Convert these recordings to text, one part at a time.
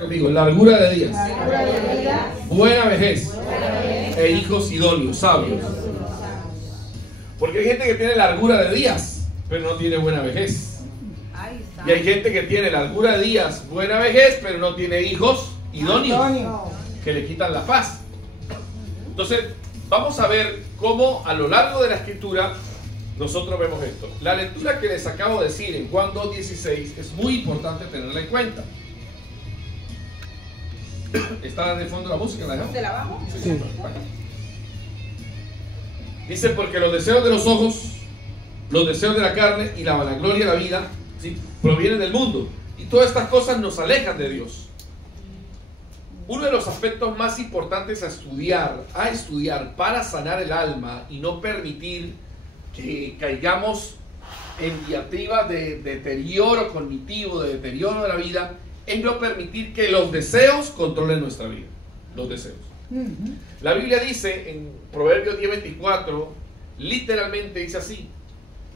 Conmigo, largura de días, buena vejez e hijos idóneos, sabios. Porque hay gente que tiene largura de días, pero no tiene buena vejez. Y hay gente que tiene largura de días, buena vejez, pero no tiene hijos idóneos que le quitan la paz. Entonces, vamos a ver cómo a lo largo de la escritura nosotros vemos esto. La lectura que les acabo de decir en Juan 2:16 es muy importante tenerla en cuenta. ¿Está de fondo la música? ¿La dejamos? ¿Te la vamos? Sí. Bueno. Dice, porque los deseos de los ojos, los deseos de la carne y la vanagloria de la vida, ¿sí?, provienen del mundo. Y todas estas cosas nos alejan de Dios. Uno de los aspectos más importantes a estudiar para sanar el alma y no permitir que caigamos en diatribas de deterioro cognitivo, de deterioro de la vida, es no permitir que los deseos controlen nuestra vida. Los deseos. La Biblia dice en Proverbios 10:24, literalmente dice así: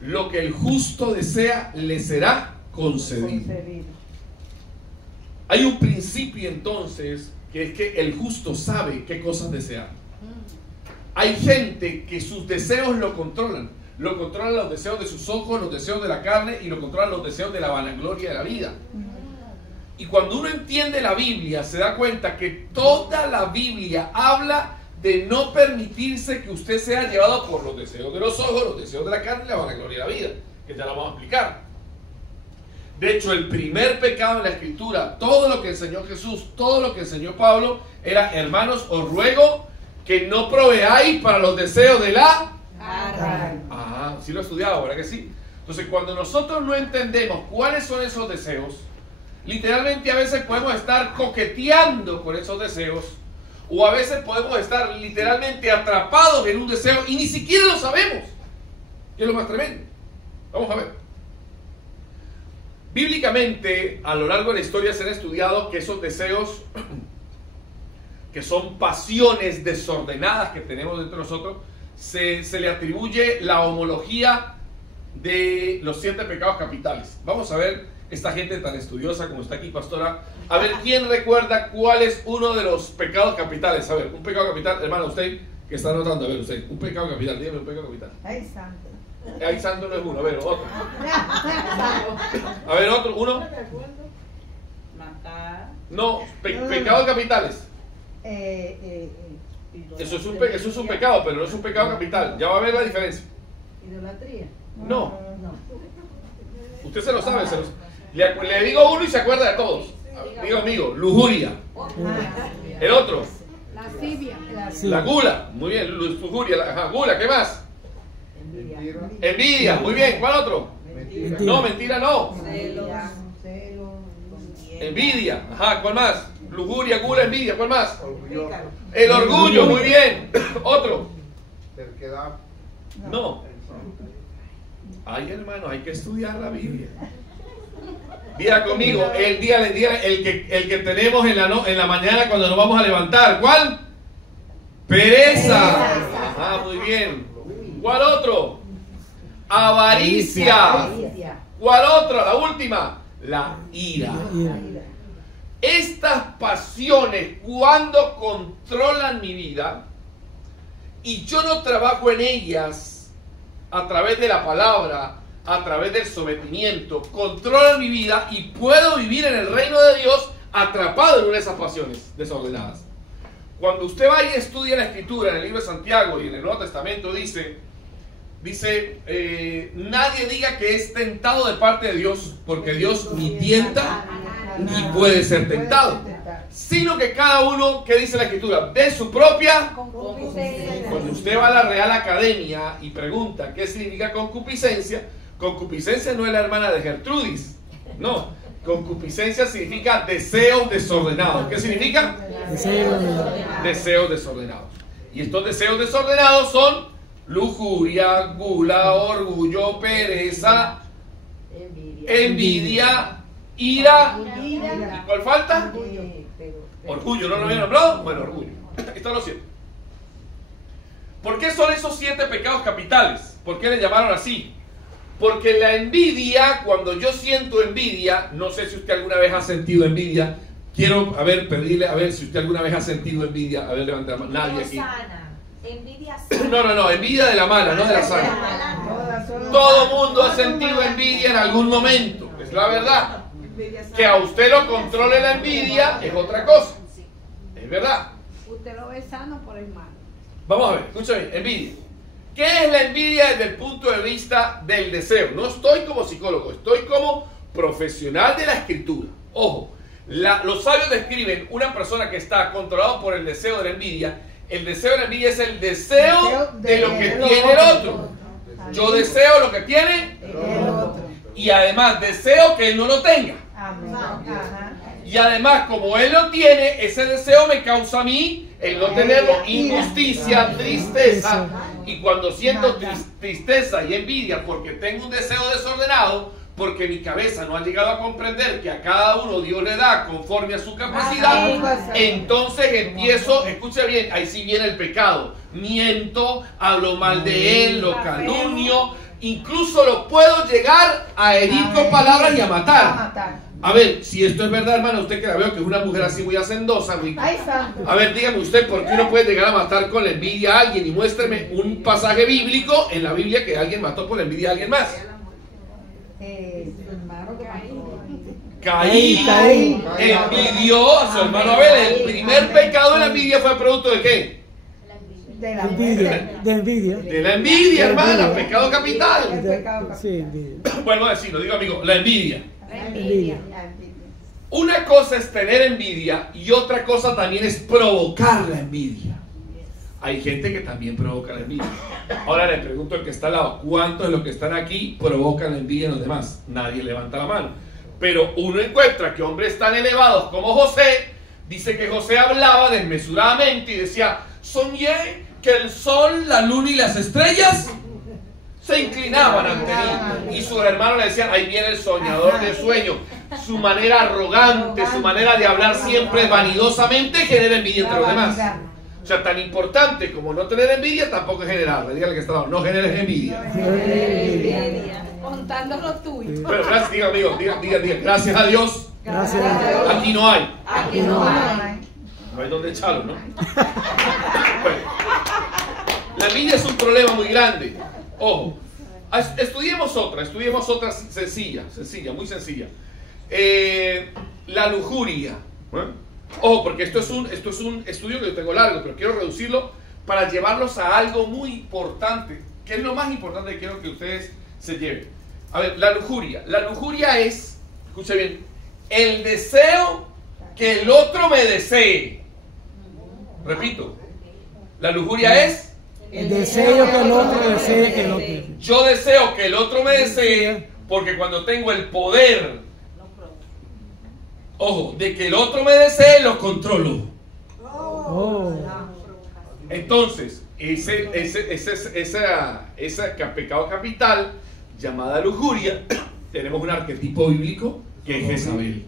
lo que el justo desea le será concedido. Hay un principio entonces que es que el justo sabe qué cosas desear. Hay gente que sus deseos lo controlan los deseos de sus ojos, los deseos de la carne, y lo controlan los deseos de la vanagloria de la vida. Y cuando uno entiende la Biblia, se da cuenta que toda la Biblia habla de no permitirse que usted sea llevado por los deseos de los ojos, los deseos de la carne y la vanagloria de la vida, que ya lo vamos a explicar. De hecho, el primer pecado en la Escritura, todo lo que enseñó Jesús, todo lo que enseñó Pablo, era: hermanos, os ruego que no proveáis para los deseos de la carne. Ah, sí lo he estudiado, ¿verdad que sí? Entonces, cuando nosotros no entendemos cuáles son esos deseos, literalmente a veces podemos estar coqueteando con esos deseos, o a veces podemos estar literalmente atrapados en un deseo y ni siquiera lo sabemos. Y es lo más tremendo. Vamos a ver. Bíblicamente, a lo largo de la historia se han estudiado que esos deseos, que son pasiones desordenadas que tenemos dentro de nosotros, se le atribuye la homología de los 7 pecados capitales. Vamos a ver, esta gente tan estudiosa como está aquí, pastora, a ver quién recuerda cuál es uno de los pecados capitales. A ver, un pecado capital, hermano, usted que está anotando, a ver, usted, un pecado capital, dígame un pecado capital. Ay, santo. Ay, santo no es uno, a ver, otro. A ver, otro, uno. Matar. No, pecados capitales. Eso es un pecado, pero no es un pecado capital. Ya va a ver la diferencia. ¿Idolatría? No. Usted se lo sabe. Le digo uno y se acuerda de todos. Digo amigo, lujuria. El otro. Lascivia. La gula. Muy bien, lujuria. Gula, ¿qué más? Envidia. Muy bien, ¿cuál otro? Mentira. No, mentira no. Celos. Envidia. Ajá, ¿cuál más? Lujuria, gula, envidia, ¿cuál más? Orgullo. El orgullo, muy bien. Otro. Terquedad. No. Ay, hermano, hay que estudiar la Biblia. Diga conmigo, el que tenemos en la mañana cuando nos vamos a levantar. ¿Cuál? Pereza. Ajá, muy bien. ¿Cuál otro? Avaricia. ¿Cuál otra? La última. La ira. Estas pasiones, cuando controlan mi vida y yo no trabajo en ellas a través de la palabra, a través del sometimiento, controlan mi vida y puedo vivir en el reino de Dios atrapado en una de esas pasiones desordenadas. Cuando usted vaya y estudia la Escritura en el libro de Santiago y en el Nuevo Testamento, dice, nadie diga que es tentado de parte de Dios, porque Dios ni tienta ni puede ser tentado, sino que cada uno, ¿qué dice la Escritura? De su propia concupiscencia. Cuando usted va a la Real Academia y pregunta qué significa concupiscencia, concupiscencia no es la hermana de Gertrudis, no, concupiscencia significa deseos desordenados. ¿Qué significa? Deseos desordenados. Y estos deseos desordenados son lujuria, gula, orgullo, pereza, envidia, ira. ¿Y cuál falta? Orgullo. ¿No lo había nombrado? Bueno, orgullo. Están los 7. ¿Por qué son esos 7 pecados capitales? ¿Por qué le llamaron así? Porque la envidia, cuando yo siento envidia, no sé si usted alguna vez ha sentido envidia, quiero, pedirle, a ver si usted alguna vez ha sentido envidia. A ver, levanta la mano. Nadie aquí. Envidia sana. No, envidia de la mala, no de la sana. Todo mundo ha sentido envidia en algún momento, es la verdad. Que a usted lo controle la envidia es otra cosa, es verdad. Usted lo ve sano por el mal. Vamos a ver, escucha bien, envidia. ¿Qué es la envidia desde el punto de vista del deseo? No estoy como psicólogo, estoy como profesional de la escritura. Ojo, los sabios describen una persona que está controlada por el deseo de la envidia. El deseo de la envidia es el deseo de lo que tiene el otro. Yo deseo lo que tiene El otro. y además deseo que él no lo tenga. Amén. Ajá. Y además, como él lo tiene, ese deseo me causa a mí el no tenerlo, injusticia, tristeza. Y cuando siento tristeza y envidia porque tengo un deseo desordenado, porque mi cabeza no ha llegado a comprender que a cada uno Dios le da conforme a su capacidad, entonces empiezo, escuche bien, ahí sí viene el pecado. Miento, hablo mal de él, lo calumnio, incluso lo puedo llegar a herir con palabras y a matar. A ver, si esto es verdad, hermano, usted que la veo que es una mujer así muy hacendosa, a ver, dígame usted, ¿por qué uno puede llegar a matar con la envidia a alguien? Y muéstreme un pasaje bíblico en la Biblia que alguien mató por la envidia a alguien más. Caín envidió a su hermano Abel. El primer pecado de la envidia fue producto de ¿qué? De la envidia. De la envidia, hermana, pecado capital. Sí, envidia. Vuelvo a decirlo, digo amigo, la envidia. Envidia. Una cosa es tener envidia y otra cosa también es provocar la envidia. Hay gente que también provoca la envidia. Ahora le pregunto al que está al lado, ¿cuántos de los que están aquí provocan la envidia en los demás? Nadie levanta la mano. Pero uno encuentra que hombres tan elevados como José, dice que José hablaba desmesuradamente y decía, soñé que el sol, la luna y las estrellas se inclinaban ante mí. Y sus hermanos le decían, ahí viene el soñador de sueño. Su manera arrogante, su manera de hablar siempre vanidosamente genera envidia entre los demás. O sea, tan importante como no tener envidia tampoco es generarla. Dígale que está abajo, no generes envidia. Contando lo tuyo. Pero gracias, diga amigo, diga, gracias a Dios. Gracias a Dios. Aquí no hay. Aquí no hay. No hay donde echarlo, ¿no? Bueno, la envidia es un problema muy grande. Ojo, estudiemos otra sencilla, muy sencilla. La lujuria. Ojo, porque esto es un estudio que yo tengo largo, pero quiero reducirlo para llevarlos a algo muy importante, que es lo más importante que quiero que ustedes se lleven. A ver, la lujuria. La lujuria es, escucha bien, el deseo que el otro me desee. Repito, la lujuria es el deseo que el otro desee que el otro. Yo deseo que el otro me desee porque cuando tengo el poder, ojo, de que el otro me desee, lo controlo. Entonces, ese pecado capital llamada lujuria, tenemos un arquetipo bíblico que es Jezabel.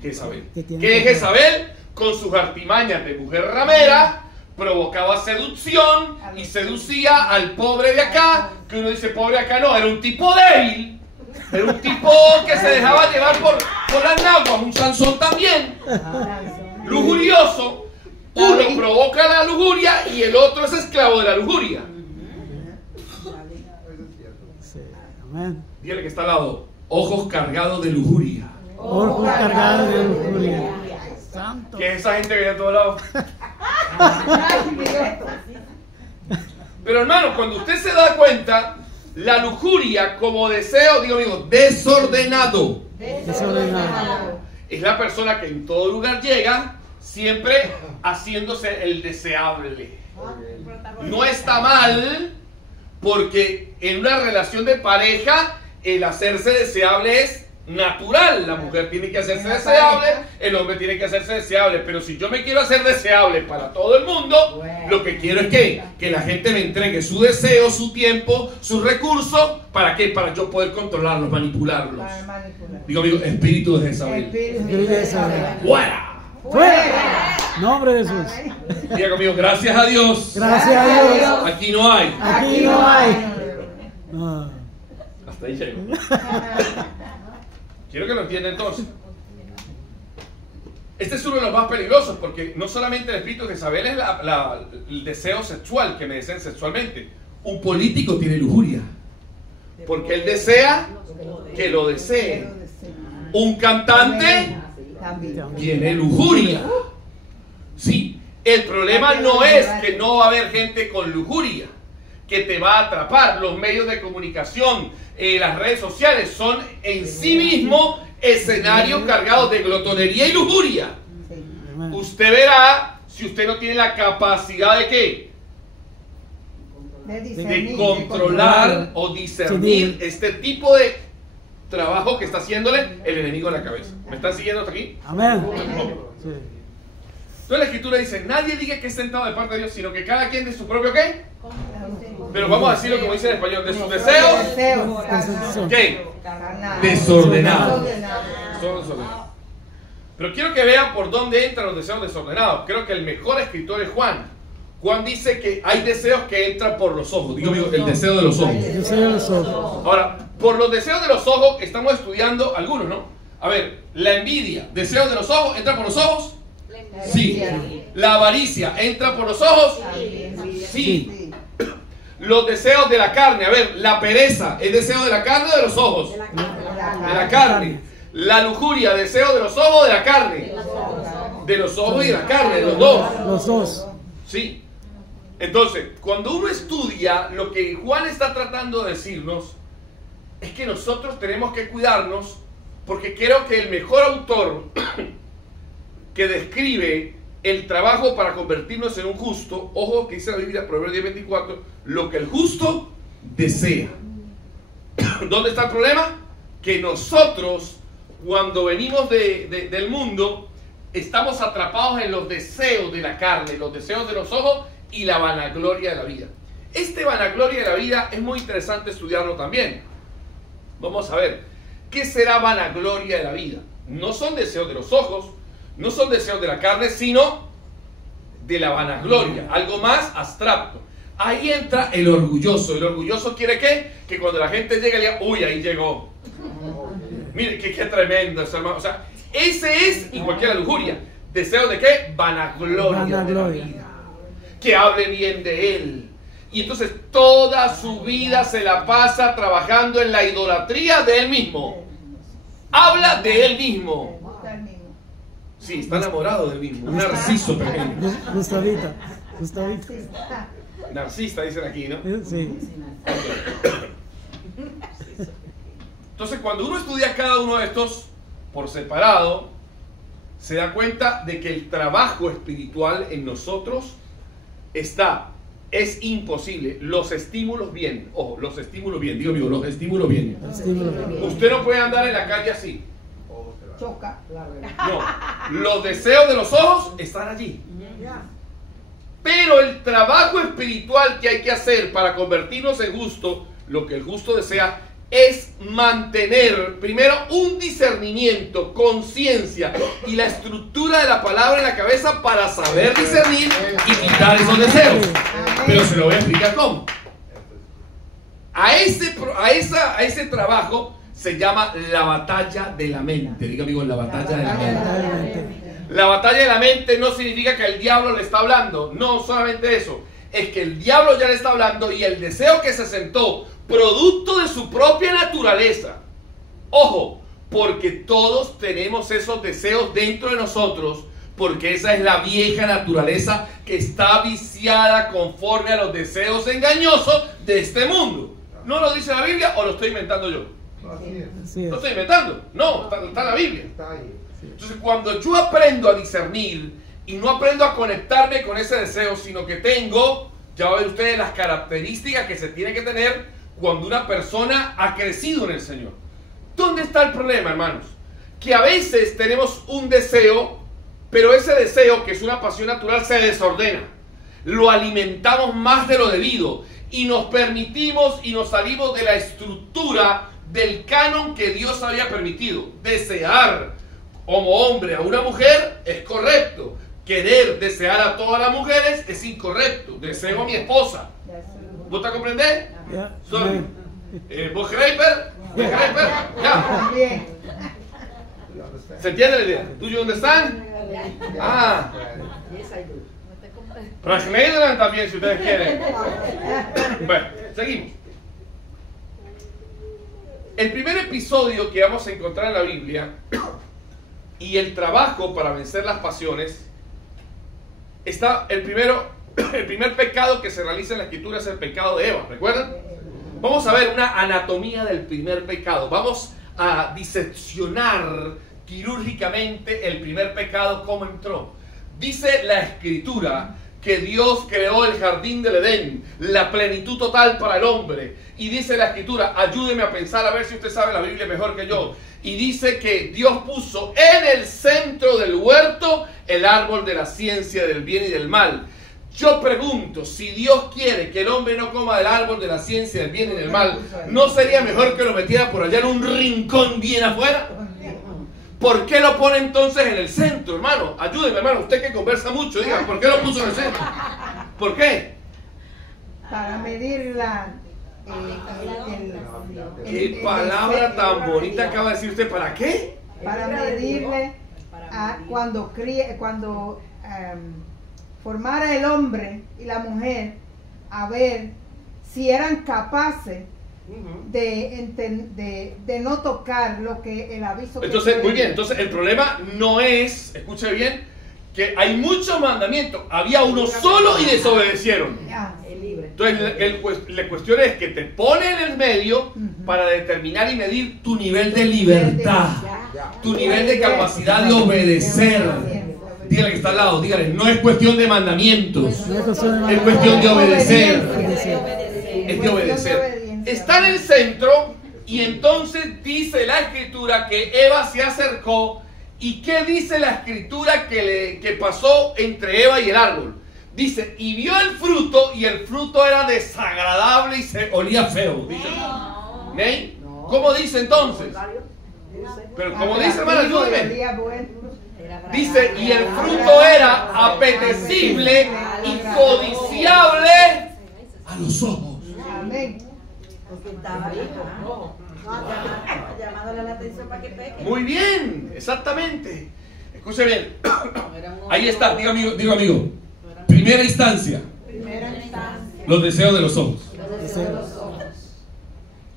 Jezabel. ¿Qué es Jezabel? Con sus artimañas de mujer ramera, provocaba seducción y seducía al pobre de acá, que uno dice pobre acá no, era un tipo débil, era un tipo que se dejaba llevar por las naguas, un Sansón también, lujurioso. Uno provoca la lujuria y el otro es esclavo de la lujuria. Dígale que está al lado, ojos cargados de lujuria. Ojos cargados de lujuria. ¿Qué es esa gente que hay a todos lados? Pero hermano, cuando usted se da cuenta, la lujuria como deseo, digo amigo, desordenado. Es la persona que en todo lugar llega, siempre haciéndose el deseable. No está mal, porque en una relación de pareja, el hacerse deseable es natural. La mujer tiene que hacerse deseable, el hombre tiene que hacerse deseable. Pero si yo me quiero hacer deseable para todo el mundo, lo que quiero es que la gente me entregue su deseo, su tiempo, sus recursos. ¿Para qué? Para yo poder controlarlos, manipularlos. Digo amigo, espíritu de Jezabel. ¡Fuera! ¡Fuera! Nombre de Jesús. Diga conmigo, gracias a Dios. Gracias a Dios. Aquí no hay. Aquí no hay. Hasta ahí llego. Quiero que lo entienda entonces. Este es uno de los más peligrosos porque no solamente el espíritu de Jezabel es el deseo sexual, que me deseen sexualmente. Un político tiene lujuria porque él desea que lo deseen. Un cantante tiene lujuria. Sí, el problema no es que no va a haber gente con lujuria que te va a atrapar. Los medios de comunicación, las redes sociales son en sí mismos escenarios cargados de glotonería y lujuria. Usted verá si usted no tiene la capacidad de ¿qué? De controlar o discernir este tipo de trabajo que está haciéndole el enemigo en la cabeza. ¿Me están siguiendo hasta aquí? Amén. Sí. Entonces la escritura dice, nadie diga que es tentado de parte de Dios, sino que cada quien de su propio ¿qué? Pero vamos a decirlo como dice en español, de sus deseos, ¿qué? Desordenados. Son desordenados. Pero quiero que vean por dónde entran los deseos desordenados. Creo que el mejor escritor es Juan. Juan dice que hay deseos que entran por los ojos. Digo, el deseo de los ojos. El deseo de los ojos. Ahora, por los deseos de los ojos estamos estudiando algunos, ¿no? A ver, la envidia, deseos de los ojos, ¿entra por los ojos? Sí. La avaricia, ¿entra por los ojos? Sí. Los deseos de la carne, a ver, la pereza, ¿es deseo de la carne o de los ojos? De la carne. La lujuria, deseo de los ojos o de la carne. De los ojos y de la carne, de los dos. Los dos. Sí. Entonces, cuando uno estudia, lo que Juan está tratando de decirnos es que nosotros tenemos que cuidarnos, porque creo que el mejor autor que describe el trabajo para convertirnos en un justo, ojo que dice la Biblia, Proverbios 10:24, lo que el justo desea. ¿Dónde está el problema? Que nosotros, cuando venimos del mundo, estamos atrapados en los deseos de la carne, los deseos de los ojos y la vanagloria de la vida. Este vanagloria de la vida es muy interesante estudiarlo también. Vamos a ver, ¿qué será vanagloria de la vida? No son deseos de los ojos, no son deseos de la carne, sino de la vanagloria, algo más abstracto. Ahí entra el orgulloso. El orgulloso quiere ¿qué? Que cuando la gente llega, le diga, uy, ahí llegó. Mire, qué tremendo ese hermano. O sea, ese es igual que la lujuria. ¿Deseo de qué? Vanagloria de la vida. Que hable bien de él. Y entonces toda su vida se la pasa trabajando en la idolatría de él mismo. Habla de él mismo. Sí, está enamorado del mismo. Un narciso pequeño. Gustavita. Narcista dicen aquí, ¿no? Sí. Entonces cuando uno estudia cada uno de estos por separado, se da cuenta de que el trabajo espiritual en nosotros es imposible. Los estímulos vienen. Ojo, los estímulos vienen. Digo, los estímulos vienen. Usted no puede andar en la calle así. Choca. No, los deseos de los ojos están allí. Pero el trabajo espiritual que hay que hacer para convertirnos en justo, lo que el justo desea, es mantener primero un discernimiento, conciencia y la estructura de la palabra en la cabeza para saber discernir y quitar esos deseos. Pero se lo voy a explicar cómo. A ese trabajo se llama la batalla de la mente. Diga, amigo, la batalla de la mente. La batalla de la mente no significa que el diablo le está hablando. No, solamente eso. Es que el diablo ya le está hablando y el deseo que se sentó, producto de su propia naturaleza. Ojo, porque todos tenemos esos deseos dentro de nosotros, porque esa es la vieja naturaleza que está viciada conforme a los deseos engañosos de este mundo. ¿No lo dice la Biblia o lo estoy inventando yo? ¿Lo estoy inventando? No, está en la Biblia. Entonces, cuando yo aprendo a discernir y no aprendo a conectarme con ese deseo, sino que tengo, ya ven ustedes las características que se tiene que tener cuando una persona ha crecido en el Señor. ¿Dónde está el problema, hermanos? Que a veces tenemos un deseo, pero ese deseo, que es una pasión natural, se desordena. Lo alimentamos más de lo debido y nos permitimos y nos salimos de la estructura del canon que Dios había permitido. Desear como hombre a una mujer es correcto. Querer desear a todas las mujeres es incorrecto. Deseo a mi esposa. ¿Vos te comprendés? Sorry. ¿Vos Greiper? ¿Ya? ¿Se entiende la idea? ¿Do you understand? Ah, Nederland también, si ustedes quieren. Bueno, seguimos. El primer episodio que vamos a encontrar en la Biblia y el trabajo para vencer las pasiones está el primer pecado que se realiza en la escritura es el pecado de Eva, ¿recuerdan? Vamos a ver una anatomía del primer pecado. Vamos a diseccionar quirúrgicamente el primer pecado, cómo entró. Dice la escritura que Dios creó el jardín del Edén, la plenitud total para el hombre. Y dice la escritura, ayúdeme a pensar a ver si usted sabe la Biblia mejor que yo. Y dice que Dios puso en el centro del huerto el árbol de la ciencia del bien y del mal. Yo pregunto, si Dios quiere que el hombre no coma del árbol de la ciencia del bien y del mal, ¿no sería mejor que lo metiera por allá en un rincón bien afuera? ¿Por qué lo pone entonces en el centro, hermano? Ayúdeme, hermano, usted que conversa mucho, diga, ¿por qué lo puso en el centro? ¿Por qué? Para medir la... ¿Qué palabra tan bonita acaba de decir usted? ¿Para qué? Para medirle a cuando formara el hombre y la mujer, a ver si eran capaces de no tocar lo que el aviso. Entonces, muy bien, entonces el problema no es, escuche bien, que hay muchos mandamientos, había uno solo y desobedecieron. Entonces la cuestión es que te pone en el medio para determinar y medir tu nivel de libertad, tu nivel de capacidad de obedecer. Dígale que está al lado, dígale, no es cuestión de mandamientos, es cuestión de obedecer. Es de obedecer. Está en el centro y entonces dice la escritura que Eva se acercó. ¿Y qué dice la escritura que pasó entre Eva y el árbol? Dice, y vio el fruto y el fruto era desagradable y se olía feo. Dice. ¿Ney? ¿Cómo dice entonces? Pero como dice, hermano, ayúdeme. Dice, y el fruto era apetecible y codiciable a los ojos. Amén. Llamándole la atención para que peque. Muy bien, exactamente. Escuche bien. Ahí está, diga amigo. Primera instancia. Los deseos de los ojos.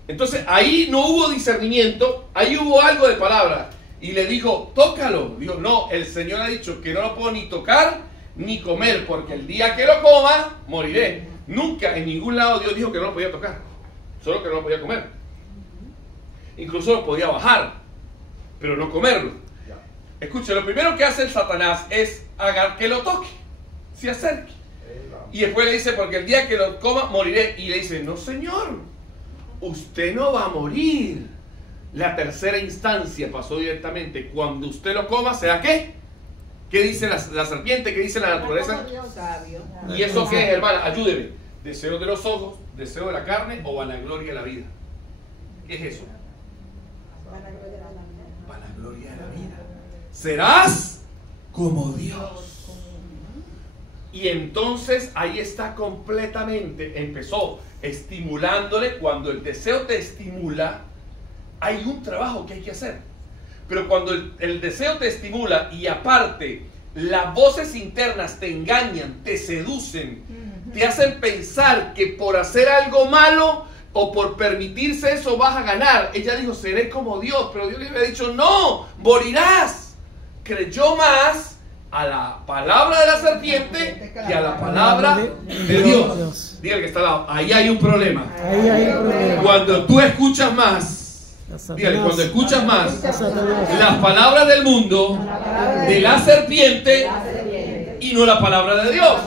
Entonces ahí no hubo discernimiento, ahí hubo algo de palabra. Y le dijo, tócalo. Dijo, no, el Señor ha dicho que no lo puedo ni tocar ni comer, porque el día que lo coma, moriré. Nunca, en ningún lado Dios dijo que no lo podía tocar, solo que no lo podía comer. Incluso lo podía bajar, pero no comerlo. Escuche, lo primero que hace el Satanás es que lo toque, se acerque. Y después le dice, porque el día que lo coma, moriré. Y le dice, no señor, usted no va a morir. La tercera instancia pasó directamente. Cuando usted lo coma, ¿será qué? ¿Qué dice la serpiente? ¿Qué dice la naturaleza? ¿Y eso qué es, hermana? Ayúdeme. ¿Deseo de los ojos, deseo de la carne o vanagloria de la vida? ¿Qué es eso? Vanagloria de la vida. Serás como Dios. Y entonces ahí está completamente. Empezó estimulándole. Cuando el deseo te estimula, hay un trabajo que hay que hacer. Pero cuando el deseo te estimula y aparte las voces internas te engañan, te seducen, te hacen pensar que por hacer algo malo o por permitirse eso vas a ganar. Ella dijo, seré como Dios, pero Dios le había dicho, no, morirás. Creyó más a la palabra de la serpiente que a la palabra de Dios. Dígale que está al lado, ahí hay un problema. Cuando tú escuchas más, dígale, cuando escuchas más las palabras del mundo, de la serpiente y no la palabra de Dios,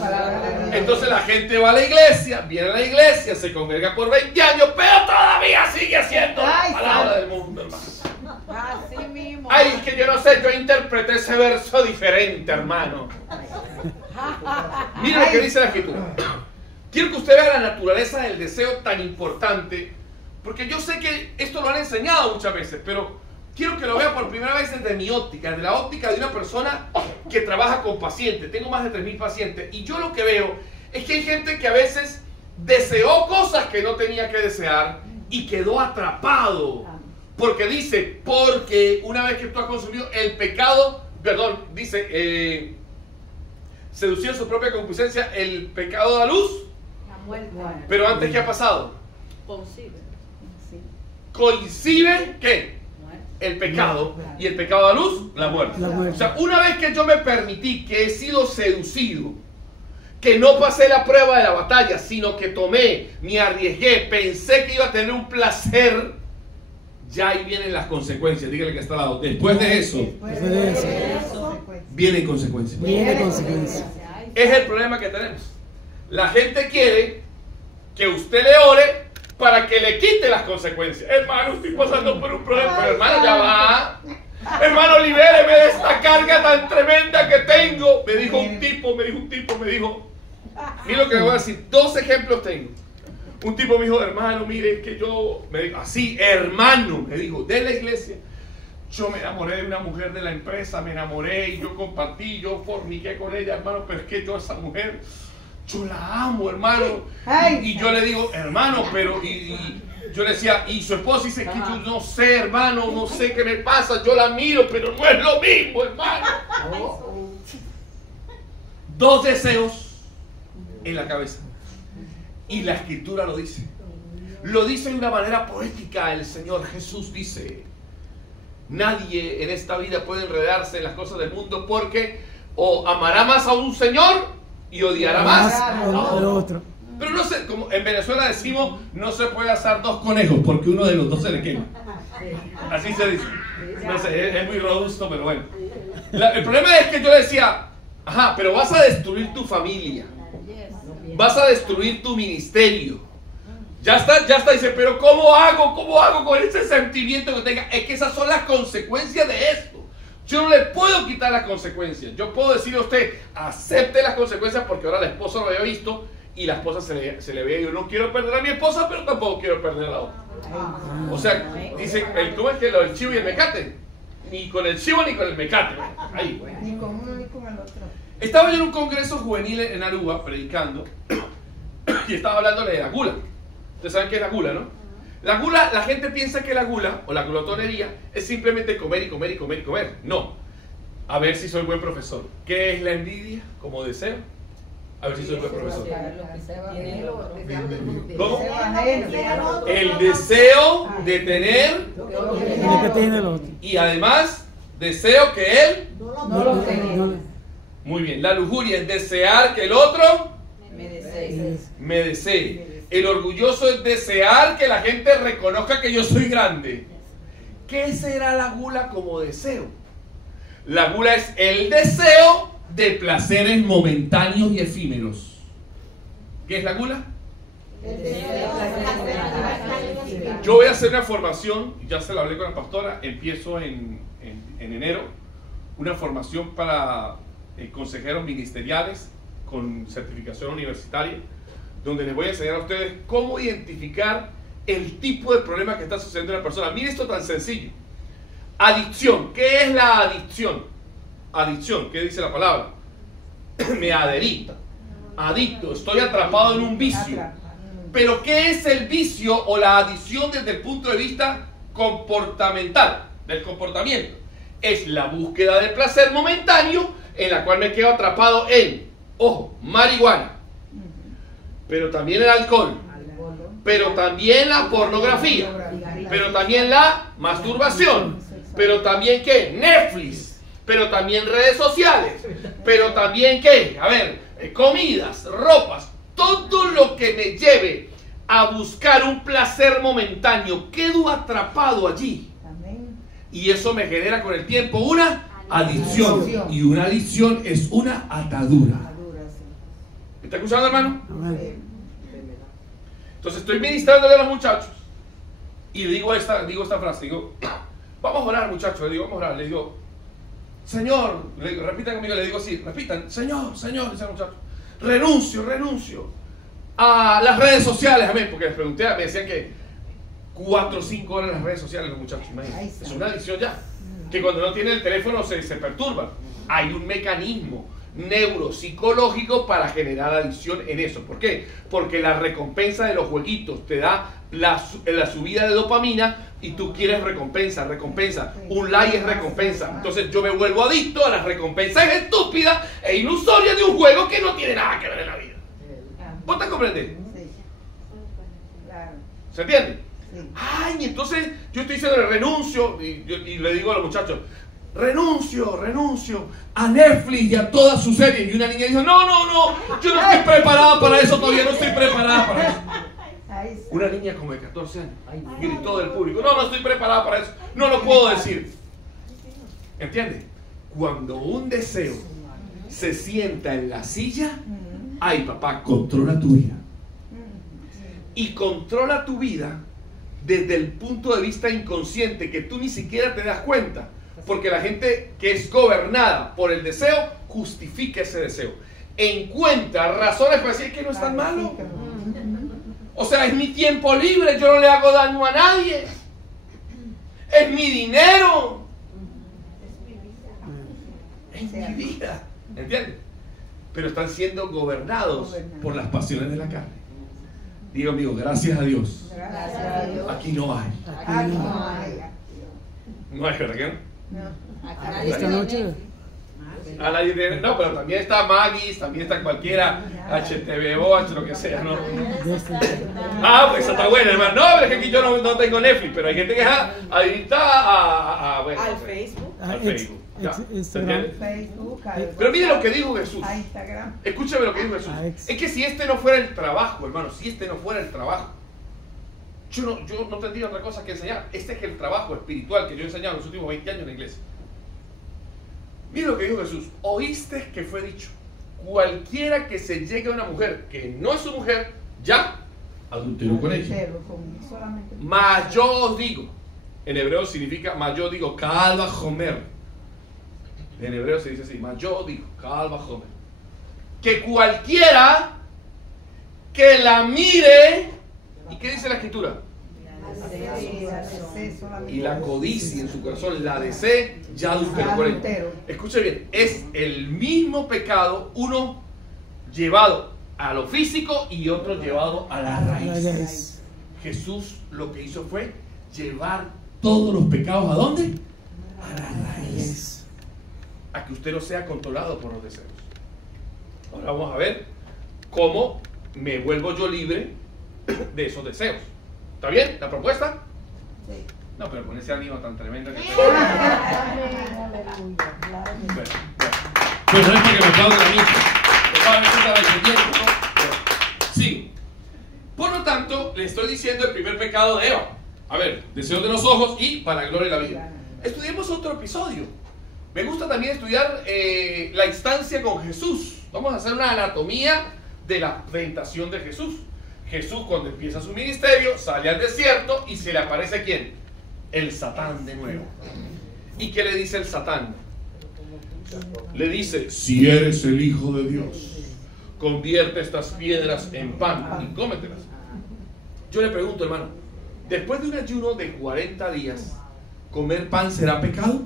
entonces la gente va a la iglesia, viene a la iglesia, se congrega por 20 años, pero todavía sigue haciendo la palabra del mundo, hermano. Ay, es que yo no sé, yo interpreté ese verso diferente, hermano. Mira lo que dice la escritura. Quiero que usted vea la naturaleza del deseo tan importante, porque yo sé que esto lo han enseñado muchas veces, pero quiero que lo vea por primera vez desde mi óptica, desde la óptica de una persona que trabaja con pacientes. Tengo más de 3,000 pacientes y yo lo que veo es que hay gente que a veces deseó cosas que no tenía que desear y quedó atrapado. Porque dice, porque una vez que tú has consumido el pecado, perdón, dice, seducido su propia concupiscencia, el pecado da luz. La muerte. Pero antes, ¿qué ha pasado? Concibe. Sí. Coincide, ¿qué? Muerte. El pecado. Y el pecado da luz, la muerte. La muerte. O sea, una vez que yo me permití, que he sido seducido, que no pasé la prueba de la batalla, sino que tomé, me arriesgué, pensé que iba a tener un placer, ya ahí vienen las consecuencias. Dígale que está al lado. Después de eso, Después de eso, vienen consecuencias. viene consecuencia. Es el problema que tenemos. La gente quiere que usted le ore para que le quite las consecuencias. Hermano, estoy pasando por un problema. Pero hermano, ya va. Hermano, libéreme de esta carga tan tremenda que tengo. Me dijo un tipo. Mira lo que le voy a decir. 2 ejemplos tengo. Un tipo me dijo, hermano, mire, que yo, me dijo, así, hermano, me dijo, de la iglesia. Yo me enamoré de una mujer de la empresa, me enamoré y yo compartí, yo forniqué con ella, hermano, pero es que yo a esa mujer, yo la amo, hermano. Y yo le digo, hermano, pero, y yo le decía, y su esposa dice que yo no sé, hermano, no sé qué me pasa, yo la miro, pero no es lo mismo, hermano. 2 deseos en la cabeza. Y la escritura lo dice. Lo dice de una manera poética el Señor Jesús dice: nadie en esta vida puede enredarse en las cosas del mundo, porque o amará más a un Señor y odiará más a otro. Pero no sé, como en Venezuela decimos, no se puede asar 2 conejos porque uno de los 2 se le quema. Así se dice. No sé, es muy robusto, pero bueno. El problema es que yo decía, ajá, pero vas a destruir tu familia, vas a destruir tu ministerio. Ya está, dice, pero ¿cómo hago con ese sentimiento que tenga? Es que esas son las consecuencias de esto. Yo no le puedo quitar las consecuencias. Yo puedo decirle a usted, acepte las consecuencias, porque ahora la esposa lo había visto y la esposa se le veía, yo no quiero perder a mi esposa, pero tampoco quiero perder a la otra. O sea, dicen, ¿cómo es que lo del chivo y el mecate? Ni con el chivo ni con el mecate. Ahí. Ni con uno ni con el otro. Estaba yo en un congreso juvenil en Aruba predicando y estaba hablándole de la gula. Ustedes saben qué es la gula, ¿no? La gula, la gente piensa que la gula o la glotonería es simplemente comer y comer y comer y comer. No. A ver si soy buen profesor. ¿Qué es la envidia como deseo? A ver si soy buen profesor. ¿Cómo? El deseo de tener Lo que tiene el otro. y además deseo que él. No lo tiene. Muy bien. La lujuria es desear que el otro me desee. El orgulloso es desear que la gente reconozca que yo soy grande. ¿Qué será la gula como deseo? La gula es el deseo de placeres momentáneos y efímeros. ¿Qué es la gula? Yo voy a hacer una formación, ya se la hablé con la pastora, empiezo en enero, una formación para consejeros ministeriales con certificación universitaria, donde les voy a enseñar a ustedes cómo identificar el tipo de problema que está sucediendo en la persona. Miren esto tan sencillo. Adicción. ¿Qué es la adicción? Adicción, ¿qué dice la palabra? Me adherí. Adicto, estoy atrapado en un vicio. Pero ¿qué es el vicio o la adicción desde el punto de vista comportamental, del comportamiento? Es la búsqueda de placer momentáneo en la cual me quedo atrapado en, ojo, marihuana, pero también el alcohol, pero también la pornografía, pero también la masturbación, pero también ¿qué? Netflix, pero también redes sociales, pero también ¿qué? A ver, comidas, ropas, todo lo que me lleve a buscar un placer momentáneo, quedo atrapado allí. Y eso me genera con el tiempo una adicción. Y una adicción es una atadura. ¿Me está escuchando, hermano? Entonces estoy ministrándole a los muchachos y digo esta frase, digo, vamos a orar, muchachos, le digo, vamos a orar, le digo, Señor, repitan conmigo, le digo así, repitan, Señor, dice el muchacho, renuncio a las redes sociales, amén, porque les pregunté, me decían que 4 o 5 horas en las redes sociales los muchachos, imagínense, es una adicción ya, que cuando no tienen el teléfono se perturban. Hay un mecanismo neuropsicológico para generar adicción en eso. ¿Por qué? Porque la recompensa de los jueguitos te da la subida de dopamina Y tú quieres recompensa. Un like es recompensa. Entonces yo me vuelvo adicto a las recompensas estúpidas e ilusorias de un juego que no tiene nada que ver en la vida. ¿Vos te comprendés? Sí. Claro. ¿Se entiende? Sí. Ay, y entonces yo estoy diciendo renuncio y le digo a los muchachos, renuncio a Netflix y a todas sus series. Y una niña dijo, no, yo no estoy preparada para eso, todavía no estoy preparada para eso. Una niña como de 14 años gritó del público, no estoy preparada para eso, no lo puedo decir. ¿Entiendes? Cuando un deseo se sienta en la silla, ay papá, controla tu vida. Y controla tu vida desde el punto de vista inconsciente, que tú ni siquiera te das cuenta, porque la gente que es gobernada por el deseo justifica ese deseo, encuentra razones para decir que no es tan malo. O sea, es mi tiempo libre, yo no le hago daño a nadie, es mi dinero, es mi vida, ¿entiendes? Pero están siendo gobernados por las pasiones de la carne. Digo, amigo, gracias a Dios. Gracias a Dios. Aquí no hay. Aquí no hay. No hay, ¿verdad que no? No. Esta noche. A nadie tiene, no, pero también está Maggis, también está cualquiera, HTVO, lo que sea, ¿no? Ah, pues esa está buena, hermano. No, pero es que aquí yo no tengo Netflix, pero hay gente que es adicta bueno, al Facebook. Al Facebook. Ya, ¿se entiende? Facebook, Pero mire lo que dijo Jesús. a Instagram. Escúchame lo que dijo Jesús. Es que si este no fuera el trabajo, hermano, si este no fuera el trabajo, yo no tendría otra cosa que enseñar. Este es el trabajo espiritual que yo he enseñado en los últimos 20 años en la iglesia. Mira lo que dijo Jesús. Oíste que fue dicho, cualquiera que se llegue a una mujer que no es su mujer, ya adulteró con ella. Mas yo os digo, en hebreo significa, mas yo digo, Kal Vajomer. En hebreo se dice así, mas yo digo, Kal Vajomer, que cualquiera que la mire, ¿y qué dice la escritura? Y la codicia en su corazón, la desee, ya adulteró con ella. Escuche bien, es el mismo pecado, uno llevado a lo físico y otro llevado a la raíz. Jesús lo que hizo fue llevar todos los pecados ¿a dónde? A la raíz. A que usted no sea controlado por los deseos. Ahora vamos a ver cómo me vuelvo yo libre de esos deseos. ¿Está bien la propuesta? Sí. No, pero con ese ánimo tan tremendo que Bueno, no es porque me aplauden a mí. Sí. Por lo tanto, le estoy diciendo el primer pecado de Eva. A ver, deseo de los ojos y para la gloria de la vida. Estudiemos otro episodio. Me gusta también estudiar la instancia con Jesús. Vamos a hacer una anatomía de la tentación de Jesús. Jesús, cuando empieza su ministerio, sale al desierto y se le aparece ¿quién? El Satán de nuevo. ¿Y qué le dice el Satán? Le dice, si eres el Hijo de Dios, convierte estas piedras en pan y cómetelas. Yo le pregunto, hermano, después de un ayuno de 40 días, ¿comer pan será pecado?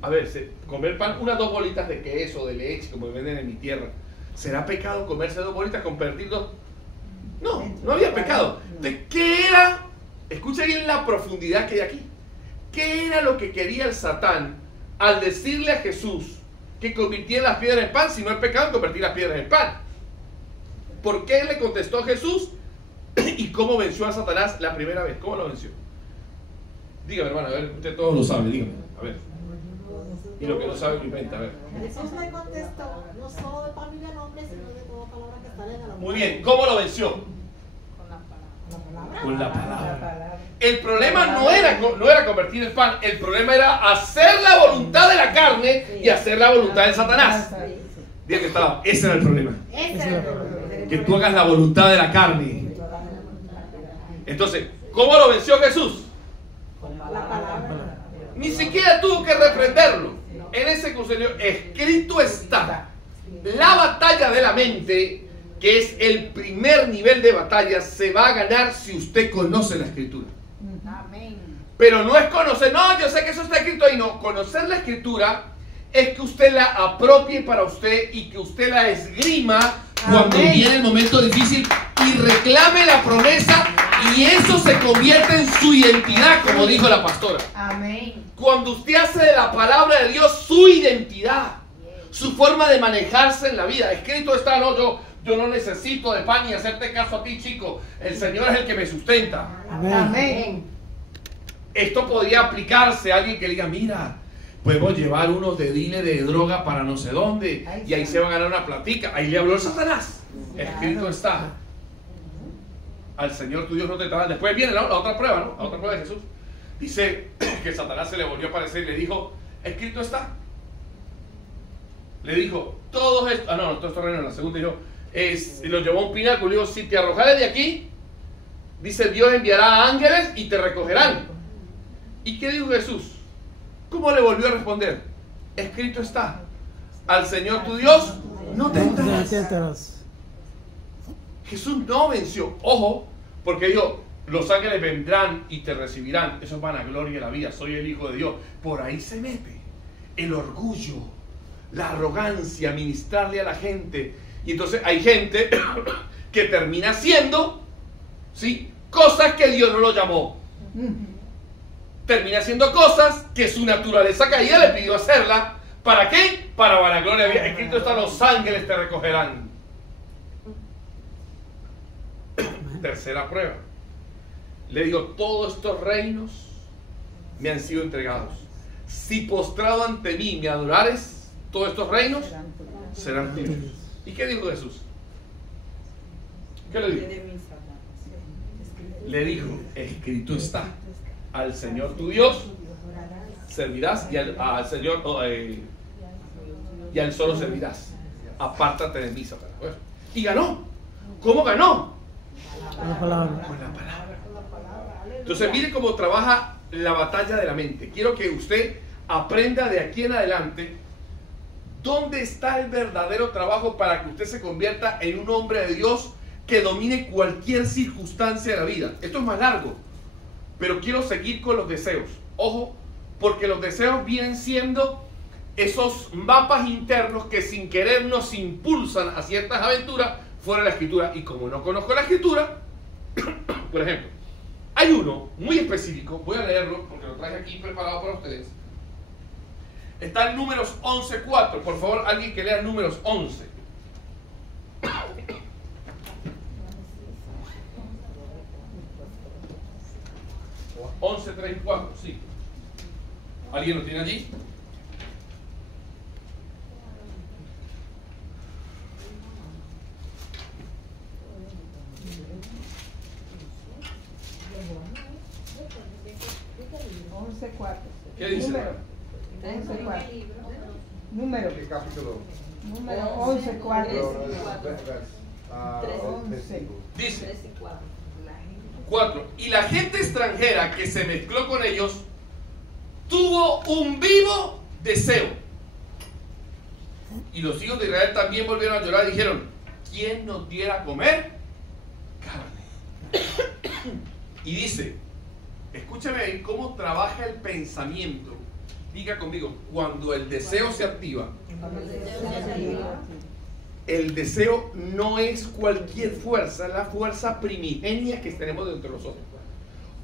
A ver, comer pan, unas 2 bolitas de queso, de leche, como venden en mi tierra, ¿será pecado comerse 2 bolitas, convertir 2? No había pecado. ¿De qué era? Escucha bien la profundidad que hay aquí. ¿Qué era lo que quería el Satán al decirle a Jesús que convirtiera las piedras en pan? Si no es pecado convertir las piedras en pan. ¿Por qué le contestó Jesús? ¿Y cómo venció a Satanás la primera vez? ¿Cómo lo venció? Dígame, hermano, a ver, usted todo lo sabe, dígame, a ver. Y lo que no sabe lo inventa, a ver. Jesús le contestó, no solo de pan y de hombre, sino de toda palabra que sale de la boca. Muy bien, ¿cómo lo venció? Con la palabra. El problema no era convertir el pan, el problema era hacer la voluntad de la carne y hacer la voluntad de Satanás. Diga que estaba, ese era el problema. Que tú hagas la voluntad de la carne. Entonces, ¿cómo lo venció Jesús? Con la palabra. Ni siquiera tuvo que reprenderlo. En ese consejo escrito está. La batalla de la mente, que es el primer nivel de batalla, se va a ganar si usted conoce la escritura. Amén. Pero no es conocer, no, yo sé que eso está escrito ahí, no. Conocer la escritura es que usted la apropie para usted y que usted la esgrima cuando viene el momento difícil y reclame la promesa, y eso se convierte en su identidad, como dijo la pastora. Amén. Cuando usted hace de la palabra de Dios su identidad, su forma de manejarse en la vida. Escrito está, no, yo no necesito de pan ni hacerte caso a ti, chico. El Señor es el que me sustenta. Amén. Esto podría aplicarse a alguien que diga, mira, podemos llevar unos de dealer de droga para no sé dónde, y ahí se va a ganar una platica. Ahí le habló el Satanás. Escrito está, al Señor tu Dios no te dará. Después viene la otra prueba, ¿no? La otra prueba de Jesús. Dice que Satanás se le volvió a aparecer y le dijo, escrito está. Le dijo, todos estos, todo esto reino en la segunda dijo, lo llevó a un pináculo y dijo, si te arrojares de aquí, dice, Dios enviará a ángeles y te recogerán. ¿Y qué dijo Jesús? ¿Cómo le volvió a responder? Escrito está, al Señor tu Dios no tentarás. Jesús no venció, ojo, porque dijo, los ángeles vendrán y te recibirán. Eso es vanagloria de la vida, soy el Hijo de Dios. Por ahí se mete el orgullo, la arrogancia, ministrarle a la gente. Y entonces hay gente que termina haciendo, ¿sí?, cosas que Dios no lo llamó. Termina haciendo cosas que su naturaleza caída le pidió hacerla. ¿Para qué? Para vanagloria de la vida. Escrito está, los ángeles te recogerán. Tercera prueba. Le digo, todos estos reinos me han sido entregados. Si postrado ante mí me adorares, todos estos reinos serán tuyos. ¿Y qué dijo Jesús? ¿Qué le dijo? Le dijo, escrito está, al Señor tu Dios servirás y al Señor y al solo servirás. Apártate de mí, Satanás. Y ganó. ¿Cómo ganó? Con la palabra. Con la palabra. Entonces mire cómo trabaja la batalla de la mente. Quiero que usted aprenda de aquí en adelante dónde está el verdadero trabajo para que usted se convierta en un hombre de Dios que domine cualquier circunstancia de la vida. Esto es más largo, pero quiero seguir con los deseos. Ojo, porque los deseos vienen siendo esos mapas internos que sin querer nos impulsan a ciertas aventuras fuera de la Escritura. Y como no conozco la Escritura, por ejemplo, hay uno muy específico, voy a leerlo porque lo traje aquí preparado para ustedes. Está en Números 11:4. Por favor, alguien que lea Números 11. o 11, 3 y 4, sí. ¿Alguien lo tiene allí? ¿Qué dice? Número. ¿Qué capítulo? Número 11, 4. 11. Dice 4. Y la gente extranjera que se mezcló con ellos tuvo un vivo deseo. Y los hijos de Israel también volvieron a llorar y dijeron: ¿quién nos diera a comer carne? Y dice, escúchame ahí cómo trabaja el pensamiento. Diga conmigo, cuando el deseo se activa, el deseo no es cualquier fuerza, es la fuerza primigenia que tenemos dentro de nosotros.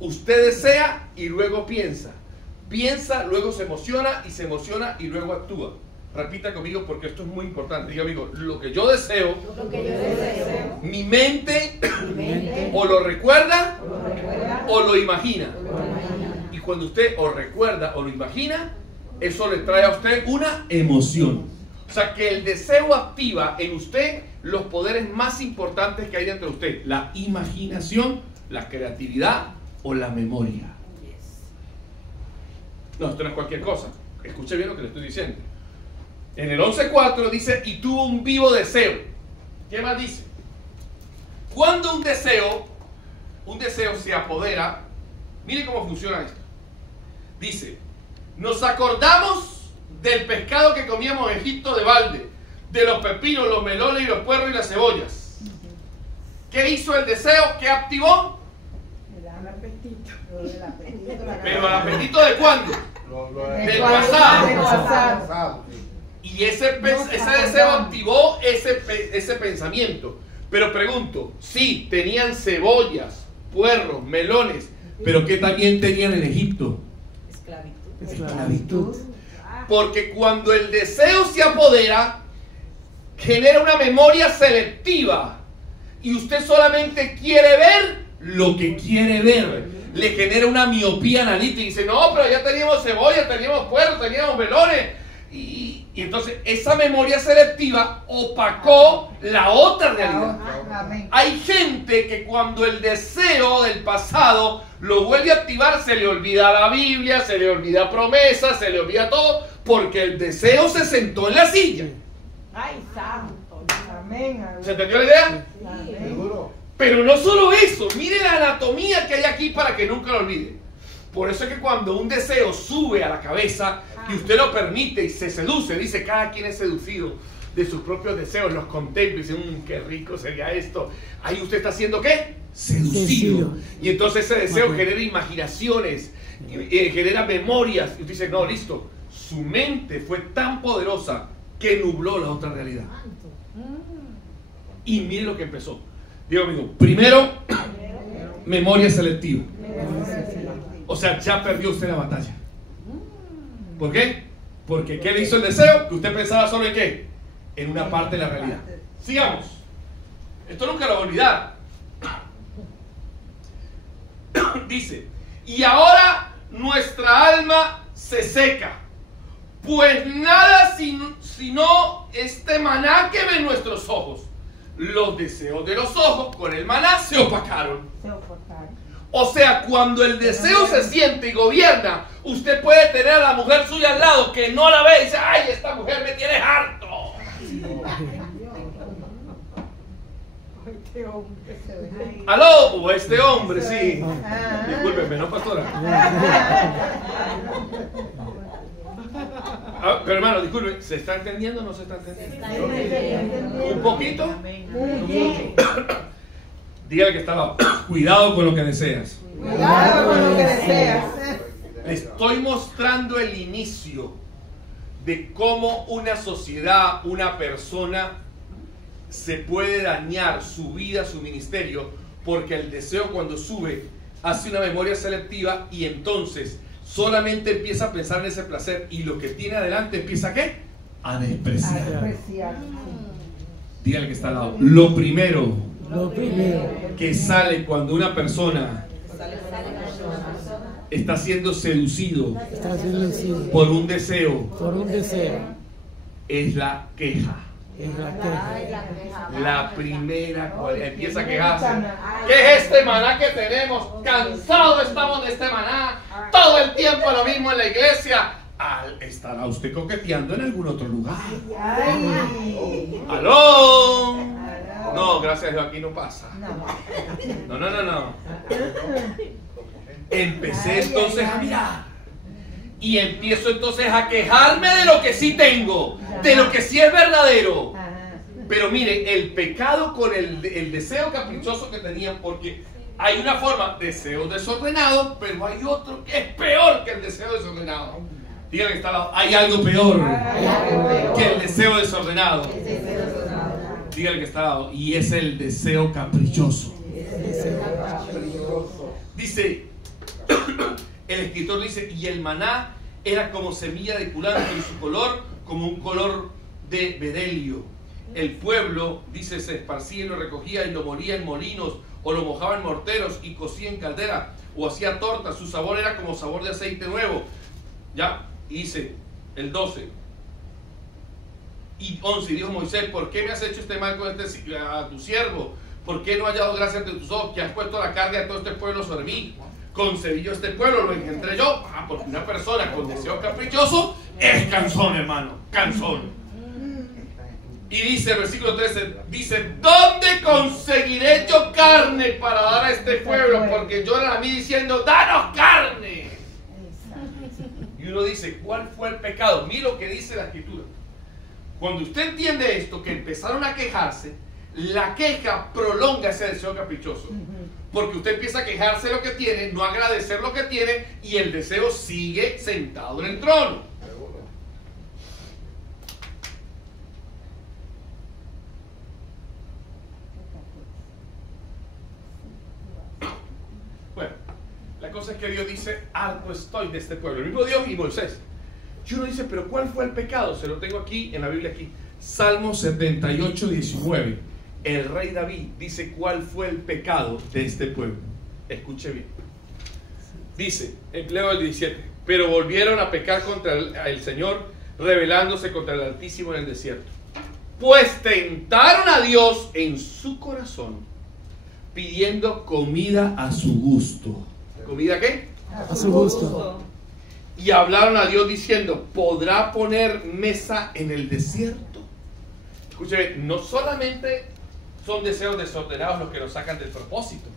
Usted desea y luego piensa. Piensa, luego se emociona y luego actúa. Repita conmigo porque esto es muy importante. Diga amigo, lo que yo deseo, mi mente o lo recuerda o lo imagina. Y cuando usted o recuerda o lo imagina, eso le trae a usted una emoción. O sea que el deseo activa en usted los poderes más importantes que hay dentro de usted: la imaginación, la creatividad o la memoria. No, esto no es cualquier cosa. Escuche bien lo que le estoy diciendo. En el 11.4 dice: y tuvo un vivo deseo. ¿Qué más dice? Cuando un deseo se apodera, mire cómo funciona esto. Dice: nos acordamos del pescado que comíamos en Egipto de balde, de los pepinos, los melones y los puerros y las cebollas. ¿Qué hizo el deseo? ¿Qué activó? Me da un apetito. ¿Pero el apetito de cuándo? Del pasado. Y ese deseo activó ese pensamiento. Pero pregunto, sí, tenían cebollas, puerros, melones, pero ¿qué también tenían en Egipto? Esclavitud. Porque cuando el deseo se apodera, genera una memoria selectiva y usted solamente quiere ver lo que quiere ver. Le genera una miopía analítica y dice, no, pero ya teníamos cebolla, teníamos puerros, teníamos melones. Y entonces esa memoria selectiva opacó la otra realidad. Amén. Hay gente que cuando el deseo del pasado lo vuelve a activar, se le olvida la Biblia, se le olvida promesas, se le olvida todo, porque el deseo se sentó en la silla. Ay, santo. Amén. ¿Se entendió la idea? Amén. Pero no solo eso, mire la anatomía que hay aquí para que nunca lo olvide. Por eso es que cuando un deseo sube a la cabeza y usted lo permite y se seduce, dice, cada quien es seducido de sus propios deseos, los contempla y dice, qué rico sería esto. Ahí usted está haciendo ¿qué? Seducido. Y entonces ese deseo genera imaginaciones, genera memorias. Y usted dice, no, listo. Su mente fue tan poderosa que nubló la otra realidad. Y mire lo que empezó. Digo, amigo, primero, memoria selectiva. O sea, ya perdió usted la batalla. ¿Por qué? Porque ¿qué le hizo el deseo? Que usted pensaba solo en ¿qué? En una parte de la realidad. Sigamos. Esto nunca lo voy a olvidar. Dice, y ahora nuestra alma se seca, pues nada sino este maná que ven nuestros ojos. Los deseos de los ojos con el maná se opacaron. O sea, cuando el deseo se siente y gobierna, usted puede tener a la mujer suya al lado que no la ve y dice, ay, esta mujer me tiene harto. ¿Aló? O este hombre, sí. Discúlpeme, ¿no, pastora? Pero hermano, disculpe, ¿se está entendiendo o no se está entendiendo? ¿Un poquito? Dígale que está al lado. Cuidado con lo que deseas. Cuidado con lo que deseas. Le estoy mostrando el inicio de cómo una sociedad, una persona se puede dañar su vida, su ministerio, porque el deseo cuando sube hace una memoria selectiva y entonces solamente empieza a pensar en ese placer y lo que tiene adelante empieza ¿a qué? A despreciar. Dígale que está al lado. Lo primero que sale cuando una persona está siendo seducido por un deseo es la queja. La primera cualidad. Empieza a quejarse. ¿Qué es este maná que tenemos? Cansados estamos de este maná. Todo el tiempo lo mismo en la iglesia. ¿Estará usted coqueteando en algún otro lugar? ¡Aló! No, gracias a Dios, aquí no pasa. No. Empecé entonces a mirar. Y empiezo entonces a quejarme de lo que sí tengo, de lo que sí es verdadero. Pero mire, el pecado con el deseo caprichoso que tenían, porque hay una forma, deseo desordenado, pero hay otro que es peor que el deseo desordenado. Dígale que está al lado, hay algo peor que el deseo desordenado. Dígale que está al lado, y es el deseo caprichoso. Dice, el escritor dice, y el maná era como semilla de culantro y su color como un color de bedelio. El pueblo, dice, se esparcía y lo recogía y lo molía en molinos o lo mojaba en morteros y cocía en caldera o hacía tortas. Su sabor era como sabor de aceite nuevo. Ya, y dice el 12 y 11, y dijo Moisés, ¿por qué me has hecho este mal con a tu siervo? ¿Por qué no he hallado gracia ante tus ojos que has puesto la carga de todo este pueblo sobre mí? Concebí yo este pueblo, lo engendré yo. Porque una persona con deseo caprichoso es cansón, hermano, cansón. Y dice el versículo 13, dice, ¿dónde conseguiré yo carne para dar a este pueblo? Porque lloran a mí diciendo, danos carne. Y uno dice, ¿cuál fue el pecado? Mira lo que dice la escritura. Cuando usted entiende esto, que empezaron a quejarse, la queja prolonga ese deseo caprichoso. Porque usted empieza a quejarse de lo que tiene, no agradecer lo que tiene, y el deseo sigue sentado en el trono. entonces que Dios dice, harto estoy de este pueblo. El mismo Dios y Moisés. Y uno dice, pero ¿cuál fue el pecado? Se lo tengo aquí en la Biblia aquí. Salmo 78, 19. El rey David dice cuál fue el pecado de este pueblo. Escuche bien. Dice, empleo del 17, pero volvieron a pecar contra el Señor, rebelándose contra el Altísimo en el desierto. Pues tentaron a Dios en su corazón, pidiendo comida a su gusto. ¿Comida qué? A su gusto. Y hablaron a Dios diciendo, ¿podrá poner mesa en el desierto? Escúcheme, no solamente son deseos desordenados los que nos sacan del propósito,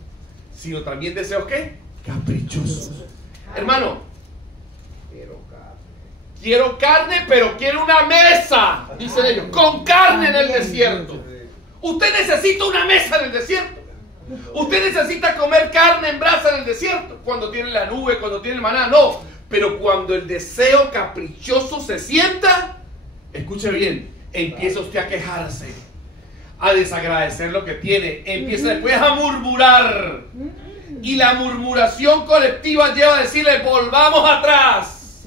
sino también deseos ¿qué? Caprichosos. Hermano, quiero carne, pero quiero una mesa, dicen ellos, con carne en el desierto. Usted necesita una mesa en el desierto. Usted necesita comer carne en brasa en el desierto. Cuando tiene la nube, cuando tiene el maná, no. Pero cuando el deseo caprichoso se sienta, escuche bien, empieza usted a quejarse, a desagradecer lo que tiene, empieza después a murmurar. Y la murmuración colectiva lleva a decirle, volvamos atrás.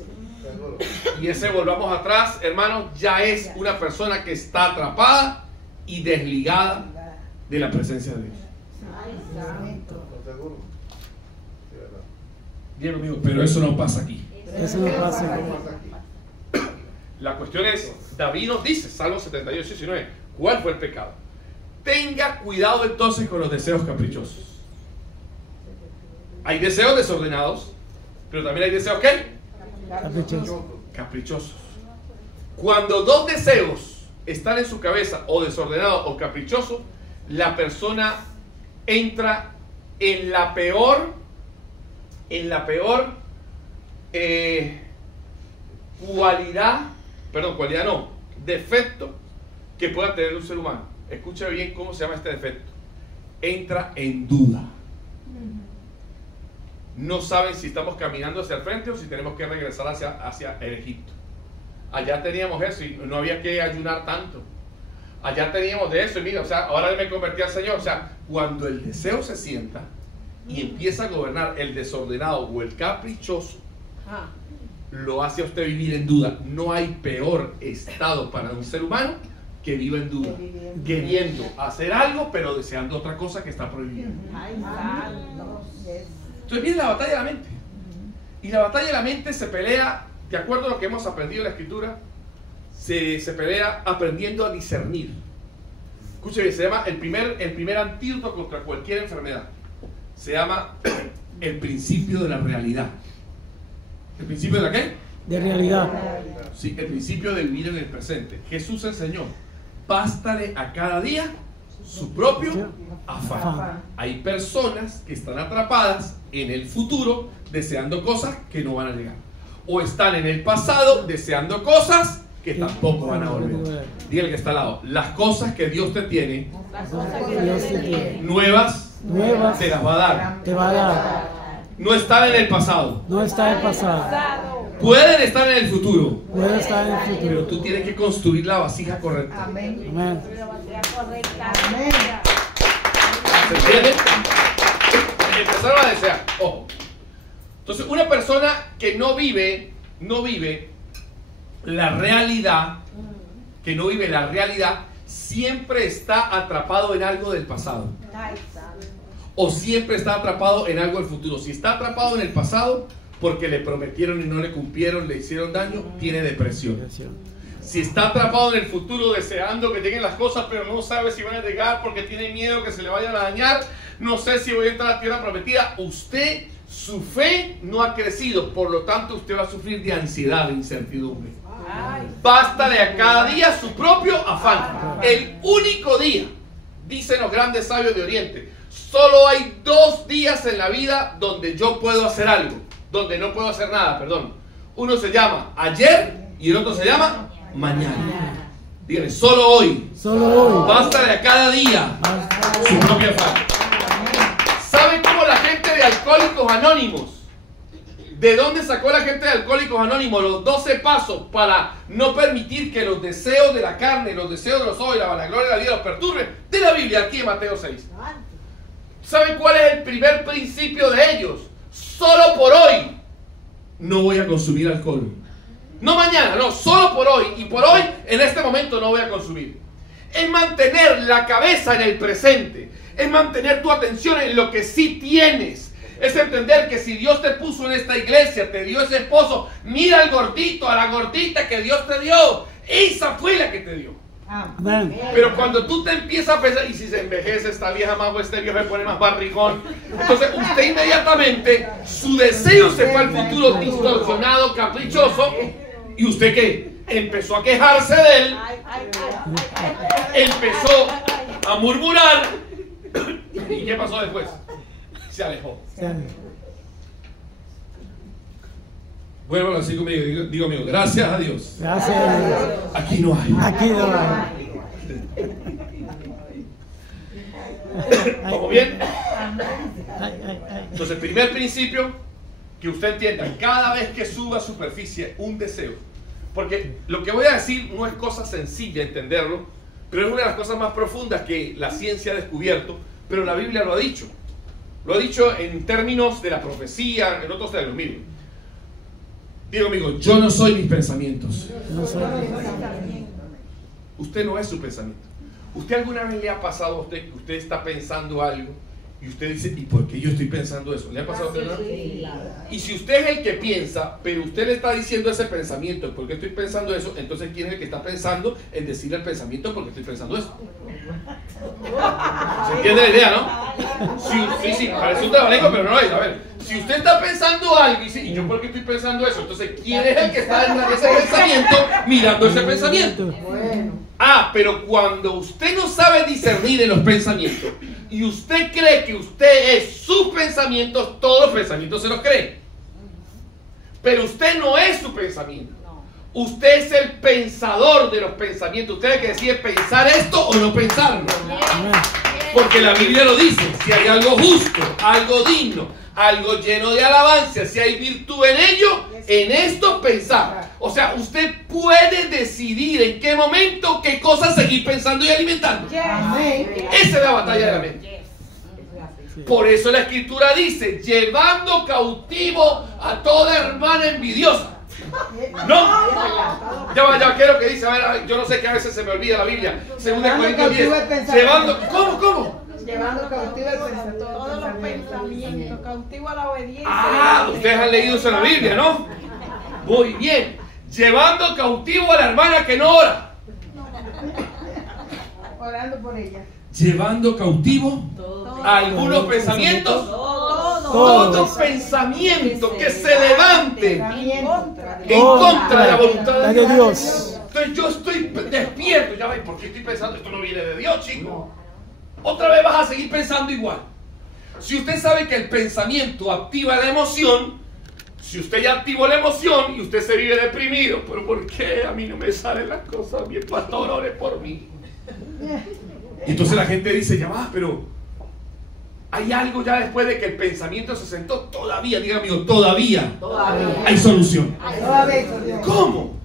Y ese volvamos atrás, hermano, ya es una persona que está atrapada y desligada de la presencia de Dios. Diego amigo, pero eso no pasa aquí. Eso no pasa. La cuestión es, David nos dice, Salmo 78, 19, ¿cuál fue el pecado? Tenga cuidado entonces con los deseos caprichosos. Hay deseos desordenados, pero también hay deseos ¿qué? Caprichosos. Cuando dos deseos están en su cabeza, o desordenados o caprichosos, la persona entra en la peor defecto que pueda tener un ser humano. Escucha bien cómo se llama este defecto. Entra en duda. No saben si estamos caminando hacia el frente o si tenemos que regresar hacia el Egipto. Allá teníamos eso y no había que ayunar tanto. Allá teníamos de eso y mira, o sea, ahora me convertí al Señor. O sea, cuando el deseo se sienta y empieza a gobernar el desordenado o el caprichoso, lo hace a usted vivir en duda. No hay peor estado para un ser humano que viva en duda, queriendo hacer algo pero deseando otra cosa que está prohibida. Entonces viene la batalla de la mente. Y la batalla de la mente se pelea, de acuerdo a lo que hemos aprendido en la Escritura, se pelea aprendiendo a discernir. Escuche, se llama el primer antídoto contra cualquier enfermedad. Se llama el principio de la realidad. ¿El principio de la qué? De realidad. Sí, el principio de vivir en el presente. Jesús enseñó, bástale a cada día su propio afán. Hay personas que están atrapadas en el futuro deseando cosas que no van a llegar. O están en el pasado deseando cosas que tampoco van a volver. Dígale que está al lado. Las cosas que Dios te tiene, nuevas, te las va a dar. Te va a dar. No están en el pasado. No está en el pasado. Pueden estar en el futuro. Puede estar en el Pero futuro. tú tienes que construir la vasija correcta. Amén. Amén. Amén. ¿Se entiende? Empezaron a desear. Ojo. Entonces, una persona que no vive la realidad, siempre está atrapado en algo del pasado. O siempre está atrapado en algo del futuro. Si está atrapado en el pasado, porque le prometieron y no le cumplieron, le hicieron daño, tiene depresión. Si está atrapado en el futuro deseando que lleguen las cosas, pero no sabe si van a llegar porque tiene miedo que se le vayan a dañar, no sé si voy a entrar a la tierra prometida, su fe no ha crecido, por lo tanto usted va a sufrir de ansiedad, de incertidumbre. Bástale a cada día su propio afán. El único día, dicen los grandes sabios de Oriente, solo hay 2 días en la vida donde yo puedo hacer algo, donde no puedo hacer nada, perdón. Uno se llama ayer y el otro se llama mañana. Dígale, solo hoy. Solo hoy. Bástale a cada día su propio afán. ¿Saben cómo la gente de Alcohólicos Anónimos? ¿De dónde sacó la gente de Alcohólicos Anónimos los 12 pasos para no permitir que los deseos de la carne, los deseos de los ojos y la vanagloria de la vida los perturben? De la Biblia, aquí en Mateo 6. ¿Saben cuál es el primer principio de ellos? solo por hoy no voy a consumir alcohol. No mañana, no, solo por hoy. Y por hoy, en este momento, no voy a consumir. Es mantener la cabeza en el presente. Es mantener tu atención en lo que sí tienes. Es entender que si Dios te puso en esta iglesia, te dio ese esposo, mira al gordito, a la gordita que Dios te dio. Esa fue la que te dio. Amén. Pero cuando tú te empiezas a pensar, y si se envejece esta vieja más o este viejo se pone más barrigón, entonces usted inmediatamente, su deseo se fue al futuro distorsionado, caprichoso, y usted ¿qué? Empezó a quejarse de él, empezó a murmurar, ¿y qué pasó después? Se alejó. Vuelvan así conmigo, digo amigo, gracias a Dios. Gracias a Dios. Aquí no hay. Aquí no hay. ¿Vamos bien? Ay, ay, ay. Entonces, el primer principio, que usted entienda, cada vez que suba a superficie un deseo, porque lo que voy a decir no es cosa sencilla entenderlo, pero es una de las cosas más profundas que la ciencia ha descubierto, pero la Biblia lo ha dicho. Lo ha dicho en términos de la profecía, en otros términos. Miren, digo amigo, yo no soy mis pensamientos. No soy. Usted no es su pensamiento. ¿Usted alguna vez le ha pasado a usted que usted está pensando algo y usted dice, ¿y por qué yo estoy pensando eso? ¿Le ha pasado a usted? Y si usted es el que piensa, pero usted le está diciendo ese pensamiento, ¿por qué estoy pensando eso? Entonces, ¿quién es el que está pensando en decirle el pensamiento por qué estoy pensando eso? ¿Se entiende la idea, no? Sí, parece un trabalenco, pero no lo es. A ver, si usted está pensando algo y dice, ¿y yo por qué estoy pensando eso? Entonces, ¿quién es el que está en ese pensamiento mirando ese pensamiento? Pero cuando usted no sabe discernir en los pensamientos y usted cree que usted es sus pensamientos, todos los pensamientos se los cree. Pero usted no es su pensamiento. Usted es el pensador de los pensamientos. Usted es el que decide pensar esto o no pensarlo. Porque la Biblia lo dice. Si hay algo justo, algo digno, algo lleno de alabanza, si hay virtud en ello, en esto pensar. O sea, usted puede decidir en qué momento, qué cosas seguir pensando y alimentando. Esa es la batalla de la mente. Por eso la Escritura dice, llevando cautivo a toda hermana envidiosa. No, ya quiero que dice, a ver, yo no sé que a veces se me olvida la Biblia. Según de Corintios 10, llevando, ¿cómo? Llevando cautivo el pensamiento. Todos los pensamientos, cautivo a la obediencia. Ustedes han leído eso en la Biblia, ¿no? Muy bien. Llevando cautivo a la hermana que no ora. Orando por ella. Llevando cautivo a algunos pensamientos. Todo pensamiento que se levante en contra de la voluntad de Dios. Entonces yo estoy despierto. Ya ven, ¿por qué estoy pensando? Esto no viene de Dios, chico. Otra vez vas a seguir pensando igual. Si usted sabe que el pensamiento activa la emoción, si usted ya activó la emoción y usted se vive deprimido, ¿pero por qué a mí no me salen las cosas? Mi pastor, ore por mí. Y entonces la gente dice, ya va, pero hay algo ya después de que el pensamiento se sentó. Todavía, diga amigo, todavía hay solución. ¿Cómo?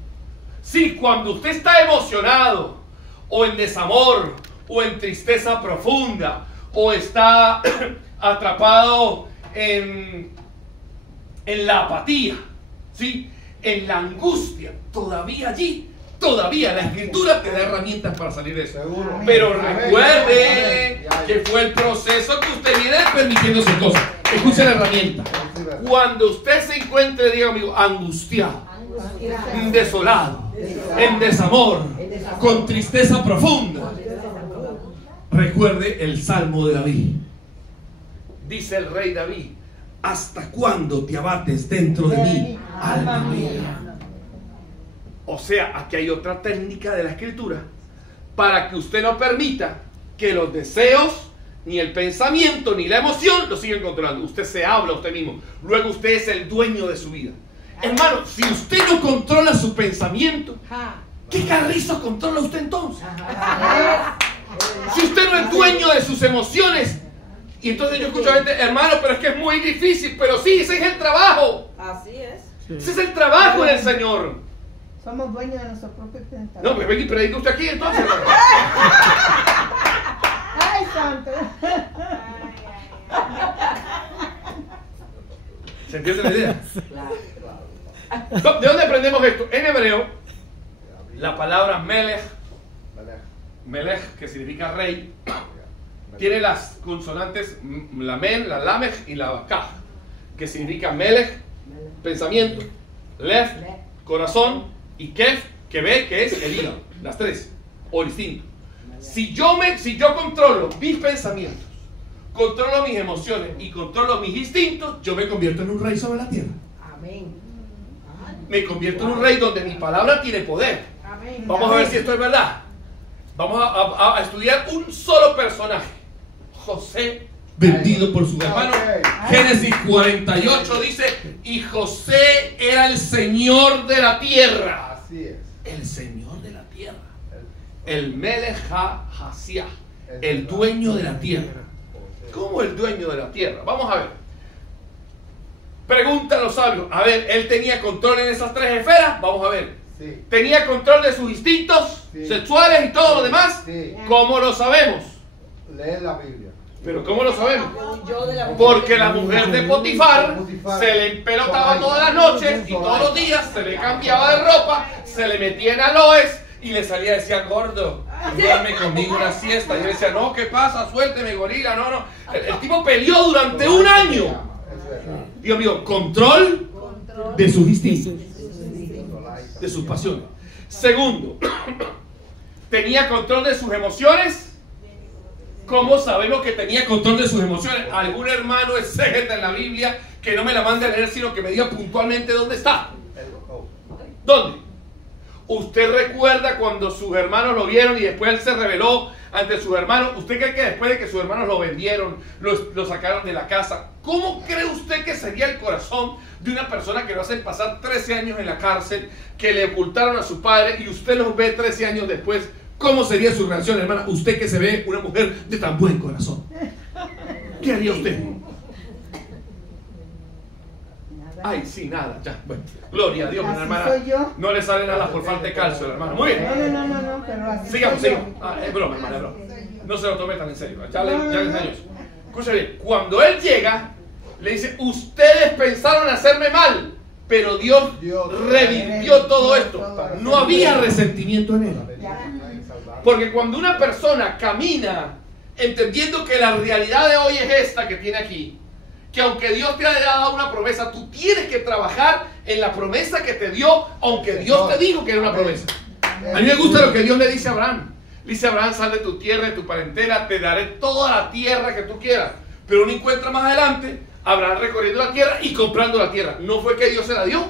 Sí, cuando usted está emocionado o en desamor o en tristeza profunda o está atrapado en la apatía, ¿sí? En la angustia, todavía allí, todavía la Escritura te da herramientas para salir de eso. Pero recuerde que fue el proceso que usted viene permitiéndose cosas. Escuche la herramienta. Cuando usted se encuentre, diga amigo, angustiado, desolado, en desamor, con tristeza profunda, recuerde el Salmo de David. Dice el rey David, ¿hasta cuándo te abates dentro de mí, alma mía? O sea, aquí hay otra técnica de la Escritura para que usted no permita que los deseos, ni el pensamiento, ni la emoción lo sigan controlando. Usted se habla a usted mismo. Luego usted es el dueño de su vida. Hermano, si usted no controla su pensamiento, ¿qué carrizo controla usted entonces? Si usted no es dueño de sus emociones. Y entonces yo escucho a gente, hermano, pero es que es muy difícil. Pero sí, ese es el trabajo. Así es. Ese es el trabajo del Señor. Somos dueños de nuestro propio pensamiento. No, pues ven y predica usted aquí entonces. Ay, santo. ¿Se entiende la idea? ¿De dónde aprendemos esto? En hebreo, la palabra melech, que significa rey, tiene las consonantes la men, la lamech y la kaf, que significa melech, pensamiento, lev, corazón, y kef, que ve, que es el hígado, las tres, o instinto. Si yo controlo mis pensamientos, controlo mis emociones y controlo mis instintos, yo me convierto en un rey sobre la tierra. Amén. Me convierto en un rey donde mi palabra tiene poder. Amén. Vamos a ver si esto es verdad. Vamos a estudiar un solo personaje. José, vendido por su hermano. Génesis 48 dice, y José era el señor de la tierra. Así es. El señor de la tierra. El Melech HaSiah, el dueño de la tierra. ¿Cómo el dueño de la tierra? Vamos a ver. Preguntan los sabios. A ver, ¿él tenía control en esas tres esferas? Vamos a ver. Sí. ¿Tenía control de sus instintos sexuales y todo lo demás? Sí. ¿Cómo lo sabemos? Lee la Biblia. ¿Pero cómo lo sabemos? Yo de la Porque la mujer de Potifar se le empelotaba todas las noches y todos los días se le cambiaba de ropa, se le metía en aloes y le salía y decía, gordo, duerme conmigo una siesta. Y yo le decía, no, ¿qué pasa? Suélteme, gorila, no. El tipo peleó durante un año. Dios mío, control de sus instintos, de sus pasiones. Segundo, tenía control de sus emociones. ¿Cómo sabemos que tenía control de sus emociones? Algún hermano exégeta en la Biblia que no me la mande a leer, sino que me diga puntualmente dónde está. ¿Dónde? ¿Usted recuerda cuando sus hermanos lo vieron y después él se rebeló ante sus hermanos? ¿Usted cree que después de que sus hermanos lo vendieron, lo sacaron de la casa? ¿Cómo cree usted que sería el corazón de una persona que lo hacen pasar 13 años en la cárcel, que le ocultaron a su padre y usted los ve 13 años después? ¿Cómo sería su reacción, hermana? Usted que se ve una mujer de tan buen corazón. ¿Qué haría usted? Ay, sí, nada, ya. Bueno, gloria a Dios, Así hermana. soy yo. No le salen alas por falta de calcio, hermano. Muy bien. No, pero así Sigamos, soy yo. sigamos. Es broma, hermana, es broma. No se lo tome tan en serio. Ya le enseño eso. Escucha bien. Cuando él llega, le dice, ustedes pensaron hacerme mal, pero Dios revirtió todo esto. No había resentimiento en él. Porque cuando una persona camina entendiendo que la realidad de hoy es esta que tiene aquí, que aunque Dios te haya dado una promesa, tú tienes que trabajar en la promesa que te dio, aunque Dios te dijo que era una promesa. A mí me gusta lo que Dios le dice a Abraham. Le dice a Abraham, sal de tu tierra, de tu parentela, te daré toda la tierra que tú quieras. Pero uno encuentra más adelante a Abraham recorriendo la tierra y comprando la tierra. No fue que Dios se la dio.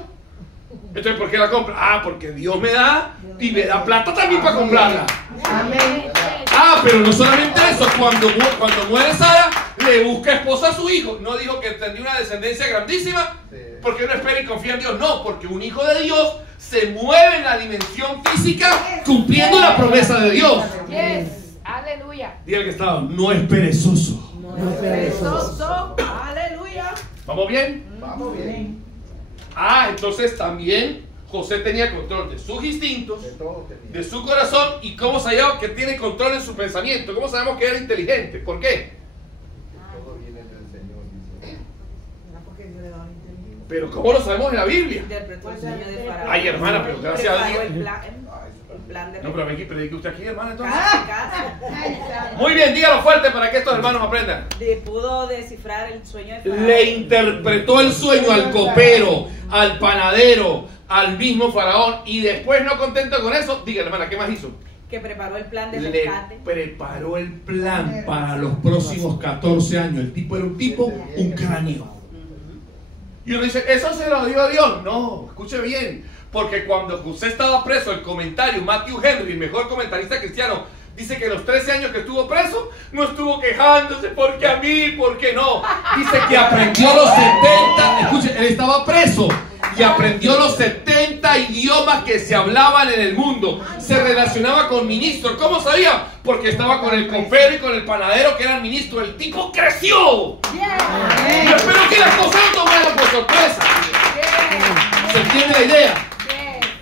Entonces, ¿por qué la compra? Ah, porque Dios me da y me da plata también para comprarla. Amén. Ah, pero no solamente eso, cuando muere Sara, le busca esposa a su hijo. No dijo que tendría una descendencia grandísima, porque uno espera y confía en Dios. No, porque un hijo de Dios se mueve en la dimensión física cumpliendo la promesa de Dios. Yes. Aleluya. Diga el que está, no es perezoso. No es perezoso. Aleluya. ¿Vamos bien? Vamos bien. Ah, entonces también José tenía control de sus instintos, De todo tenía. de su corazón, y cómo sabíamos que tiene control en su pensamiento. ¿Cómo sabemos que era inteligente? ¿Por qué? Todo viene del Señor, dice. Porque Dios le da un entendimiento. Pero ¿cómo lo sabemos en la Biblia? Interpretó el sueño de Faraón. Ay, hermana, pero gracias a Preparó Dios. el plan de No, pero aquí predique usted aquí, hermana, entonces. casi. Muy bien, dígalo fuerte para que estos hermanos aprendan. Pudo descifrar el sueño de Faraón. Le interpretó el sueño al copero, al panadero, al mismo faraón, y después, no contento con eso, diga, hermana, ¿qué más hizo? Que preparó el plan de Le rescate. preparó el plan para los próximos 14 años. El tipo era un cráneo. Y uno dice, ¿eso se lo dio a Dios? No, escuche bien. Porque cuando José estaba preso, el comentario, Matthew Henry, el mejor comentarista cristiano, dice que los 13 años que estuvo preso, no estuvo quejándose, porque a mí, porque no. Dice que aprendió los 70, escuche, él estaba preso y aprendió los 70 idiomas que se hablaban en el mundo. Se relacionaba con ministros. ¿Cómo sabía? Porque estaba con el copero y con el panadero que eran ministros. El tipo creció. Y espero que las cosas no tomaran por sorpresa. ¿Se entiende la idea?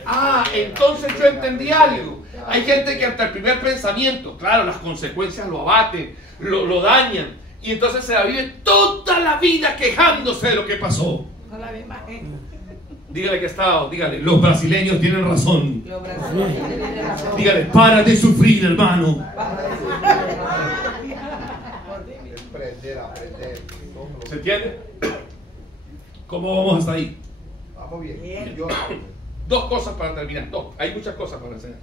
Ah, entonces yo entendí algo. Hay gente que ante el primer pensamiento, claro, las consecuencias lo abaten, lo dañan, y entonces se la vive toda la vida quejándose de lo que pasó. No la misma gente. Dígale que está, dígale, los brasileños tienen razón. Los brasileños tienen razón. Dígale, para de sufrir, hermano. Aprender. ¿Se entiende? ¿Cómo vamos hasta ahí? Vamos bien. Bien. Yo, Dos cosas para terminar. Dos. Hay muchas cosas para enseñar.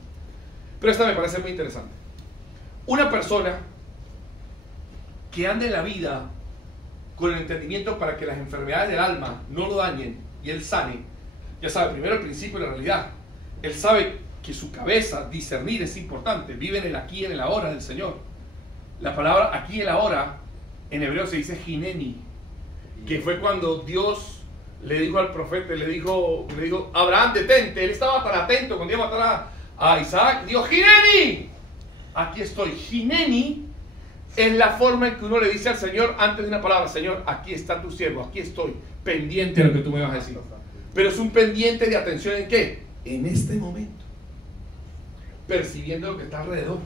Pero esta me parece muy interesante. Una persona que ande en la vida con el entendimiento para que las enfermedades del alma no lo dañen y él sane, ya sabe, primero el principio y la realidad. Él sabe que su cabeza, discernir, es importante. Vive en el aquí y en el ahora del Señor. La palabra aquí y el ahora en hebreo se dice hineni, que fue cuando Dios le dijo al profeta, le dijo, Abraham, detente. Él estaba tan atento cuando iba a matar a Isaac. Dijo, hineni, aquí estoy. Hineni es la forma en que uno le dice al Señor antes de una palabra: Señor, aquí está tu siervo, aquí estoy, pendiente de lo que tú me vas a decir. Pero es un pendiente de atención ¿en qué? En este momento, percibiendo lo que está alrededor.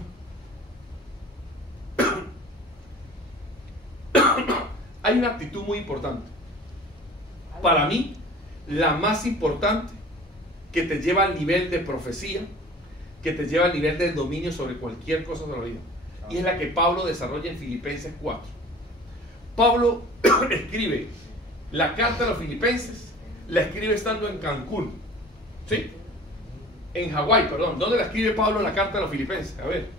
Hay una actitud muy importante, para mí la más importante, que te lleva al nivel de profecía, que te lleva al nivel del dominio sobre cualquier cosa de la vida, y es la que Pablo desarrolla en Filipenses 4. Pablo escribe la carta a los filipenses, la escribe estando en Cancún, ¿sí? En Hawái, perdón. ¿Dónde la escribe Pablo la carta a los filipenses? A ver.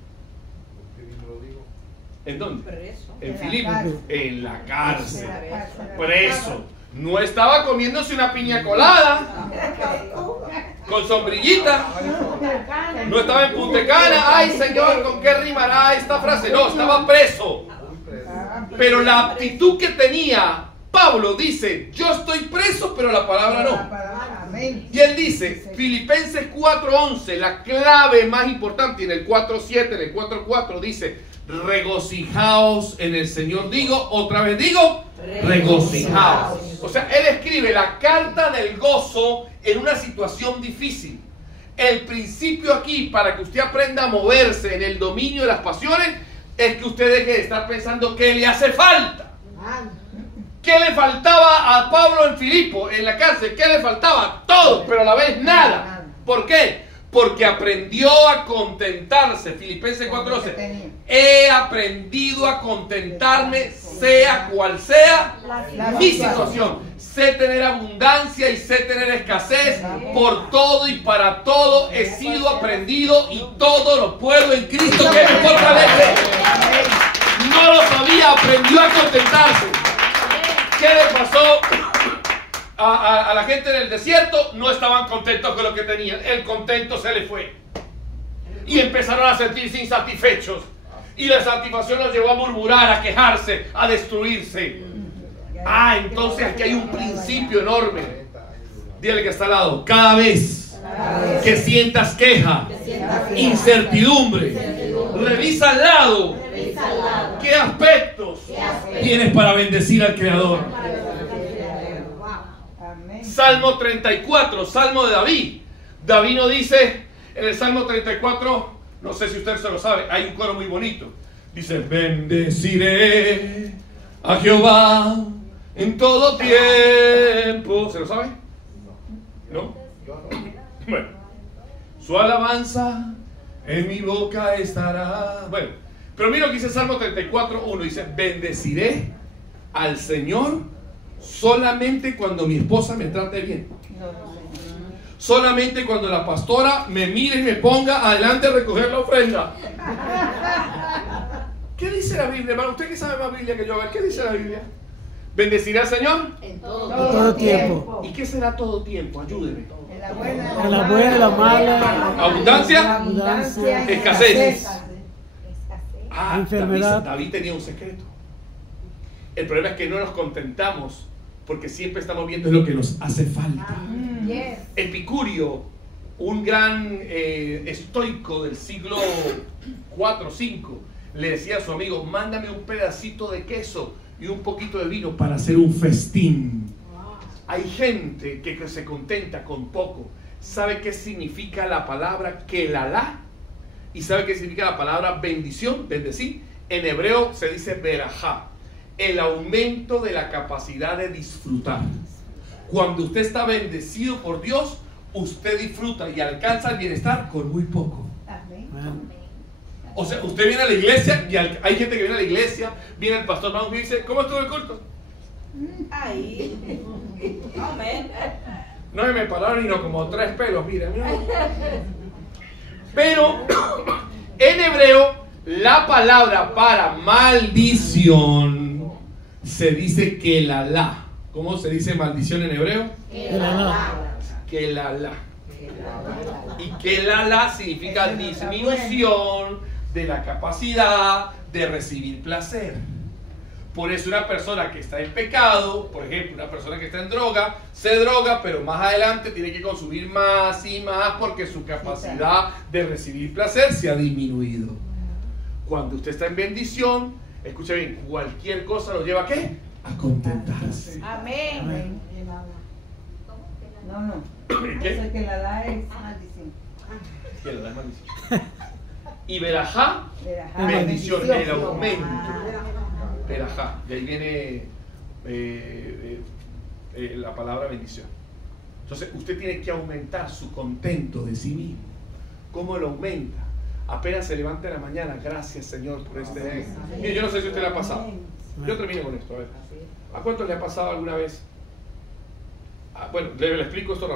¿En dónde? Preso. En En la Filipos. cárcel. En la cárcel. En la cárcel. Preso. No estaba comiéndose una piña colada con sombrillita. No estaba en Punta Cana. Ay, Señor, ¿con qué rimará esta frase? No, estaba preso. Pero la actitud que tenía Pablo dice: yo estoy preso, pero la palabra no. Amén. Y él dice, Filipenses 4:11, la clave más importante, y en el 4:7, en el 4:4 dice: regocijaos en el Señor. Digo, otra vez digo, regocijaos. O sea, él escribe la carta del gozo en una situación difícil. El principio aquí, para que usted aprenda a moverse en el dominio de las pasiones, es que usted deje de estar pensando qué le hace falta. ¿Qué le faltaba a Pablo en Filipo, en la cárcel? ¿Qué le faltaba? Todo, pero a la vez nada. ¿Por qué? Porque aprendió a contentarse. Filipenses 4:12. He aprendido a contentarme, sea cual sea mi situación. Sé tener abundancia y sé tener escasez. Por todo y para todo he sido aprendido, y todo lo puedo en Cristo que me fortalece. No lo sabía, aprendió a contentarse. ¿Qué le pasó a la gente en el desierto? No estaban contentos con lo que tenían. El contento se les fue. Y empezaron a sentirse insatisfechos. Y la satisfacción los llevó a murmurar, a quejarse, a destruirse. Entonces aquí hay un principio enorme. Dile que está al lado: cada vez que sientas queja, incertidumbre, revisa al lado qué aspectos tienes para bendecir al Creador. Salmo 34, Salmo de David. David nos dice en el Salmo 34, no sé si usted se lo sabe, hay un coro muy bonito. Dice: bendeciré a Jehová en todo tiempo. ¿Se lo sabe? ¿No? Bueno, su alabanza en mi boca estará. Bueno, pero mira lo que dice Salmo 34:1. Dice: bendeciré al Señor solamente cuando mi esposa me trate bien. Solamente cuando la pastora me mire y me ponga adelante a recoger la ofrenda. ¿Qué dice la Biblia, hermano? Usted que sabe más Biblia que yo, a ver, ¿qué dice la Biblia? ¿Bendeciré al Señor? En todo tiempo. ¿Y qué será todo tiempo? Ayúdeme. En la buena, En la buena, en la mala. Abundancia, escasez. Enfermedad. David tenía un secreto. El problema es que no nos contentamos porque siempre estamos viendo lo que nos hace falta. Yes. Epicurio, un gran estoico del siglo 4 o 5, le decía a su amigo: mándame un pedacito de queso y un poquito de vino para hacer un festín. Hay gente que se contenta con poco. ¿Sabe qué significa la palabra kelalá? ¿Y sabe qué significa la palabra bendición? Bendecir. En hebreo se dice berajá, el aumento de la capacidad de disfrutar. Cuando usted está bendecido por Dios, usted disfruta y alcanza el bienestar con muy poco. Amén. O sea, usted viene a la iglesia y hay gente que viene a la iglesia, viene el pastor Maus y dice, ¿cómo estuvo el culto? Ahí. Amén. No me pararon ni no como 3 pelos, mira. Pero en hebreo la palabra para maldición se dice kelalá. ¿Cómo se dice maldición en hebreo? Kelalá. Y kelalá significa disminución de la capacidad de recibir placer. Por eso una persona que está en pecado, por ejemplo, una persona que está en droga, se droga, pero más adelante tiene que consumir más y más porque su capacidad de recibir placer se ha disminuido. Cuando usted está en bendición, escucha bien, cualquier cosa lo lleva ¿a qué? A contentarse. Amén. No. ¿Qué? Eso que la da es maldición. Que la da maldición. Y verajá, Verajá, bendición, el aumento. Ah. Verajá, de ahí viene la palabra bendición. Entonces usted tiene que aumentar su contento de sí mismo. ¿Cómo lo aumenta? Apenas se levanta en la mañana, gracias Señor por este día. Mire, yo no sé si a usted le ha pasado. Yo termino con esto, a ver. ¿A cuántos le ha pasado alguna vez? Bueno, le explico esto rápido.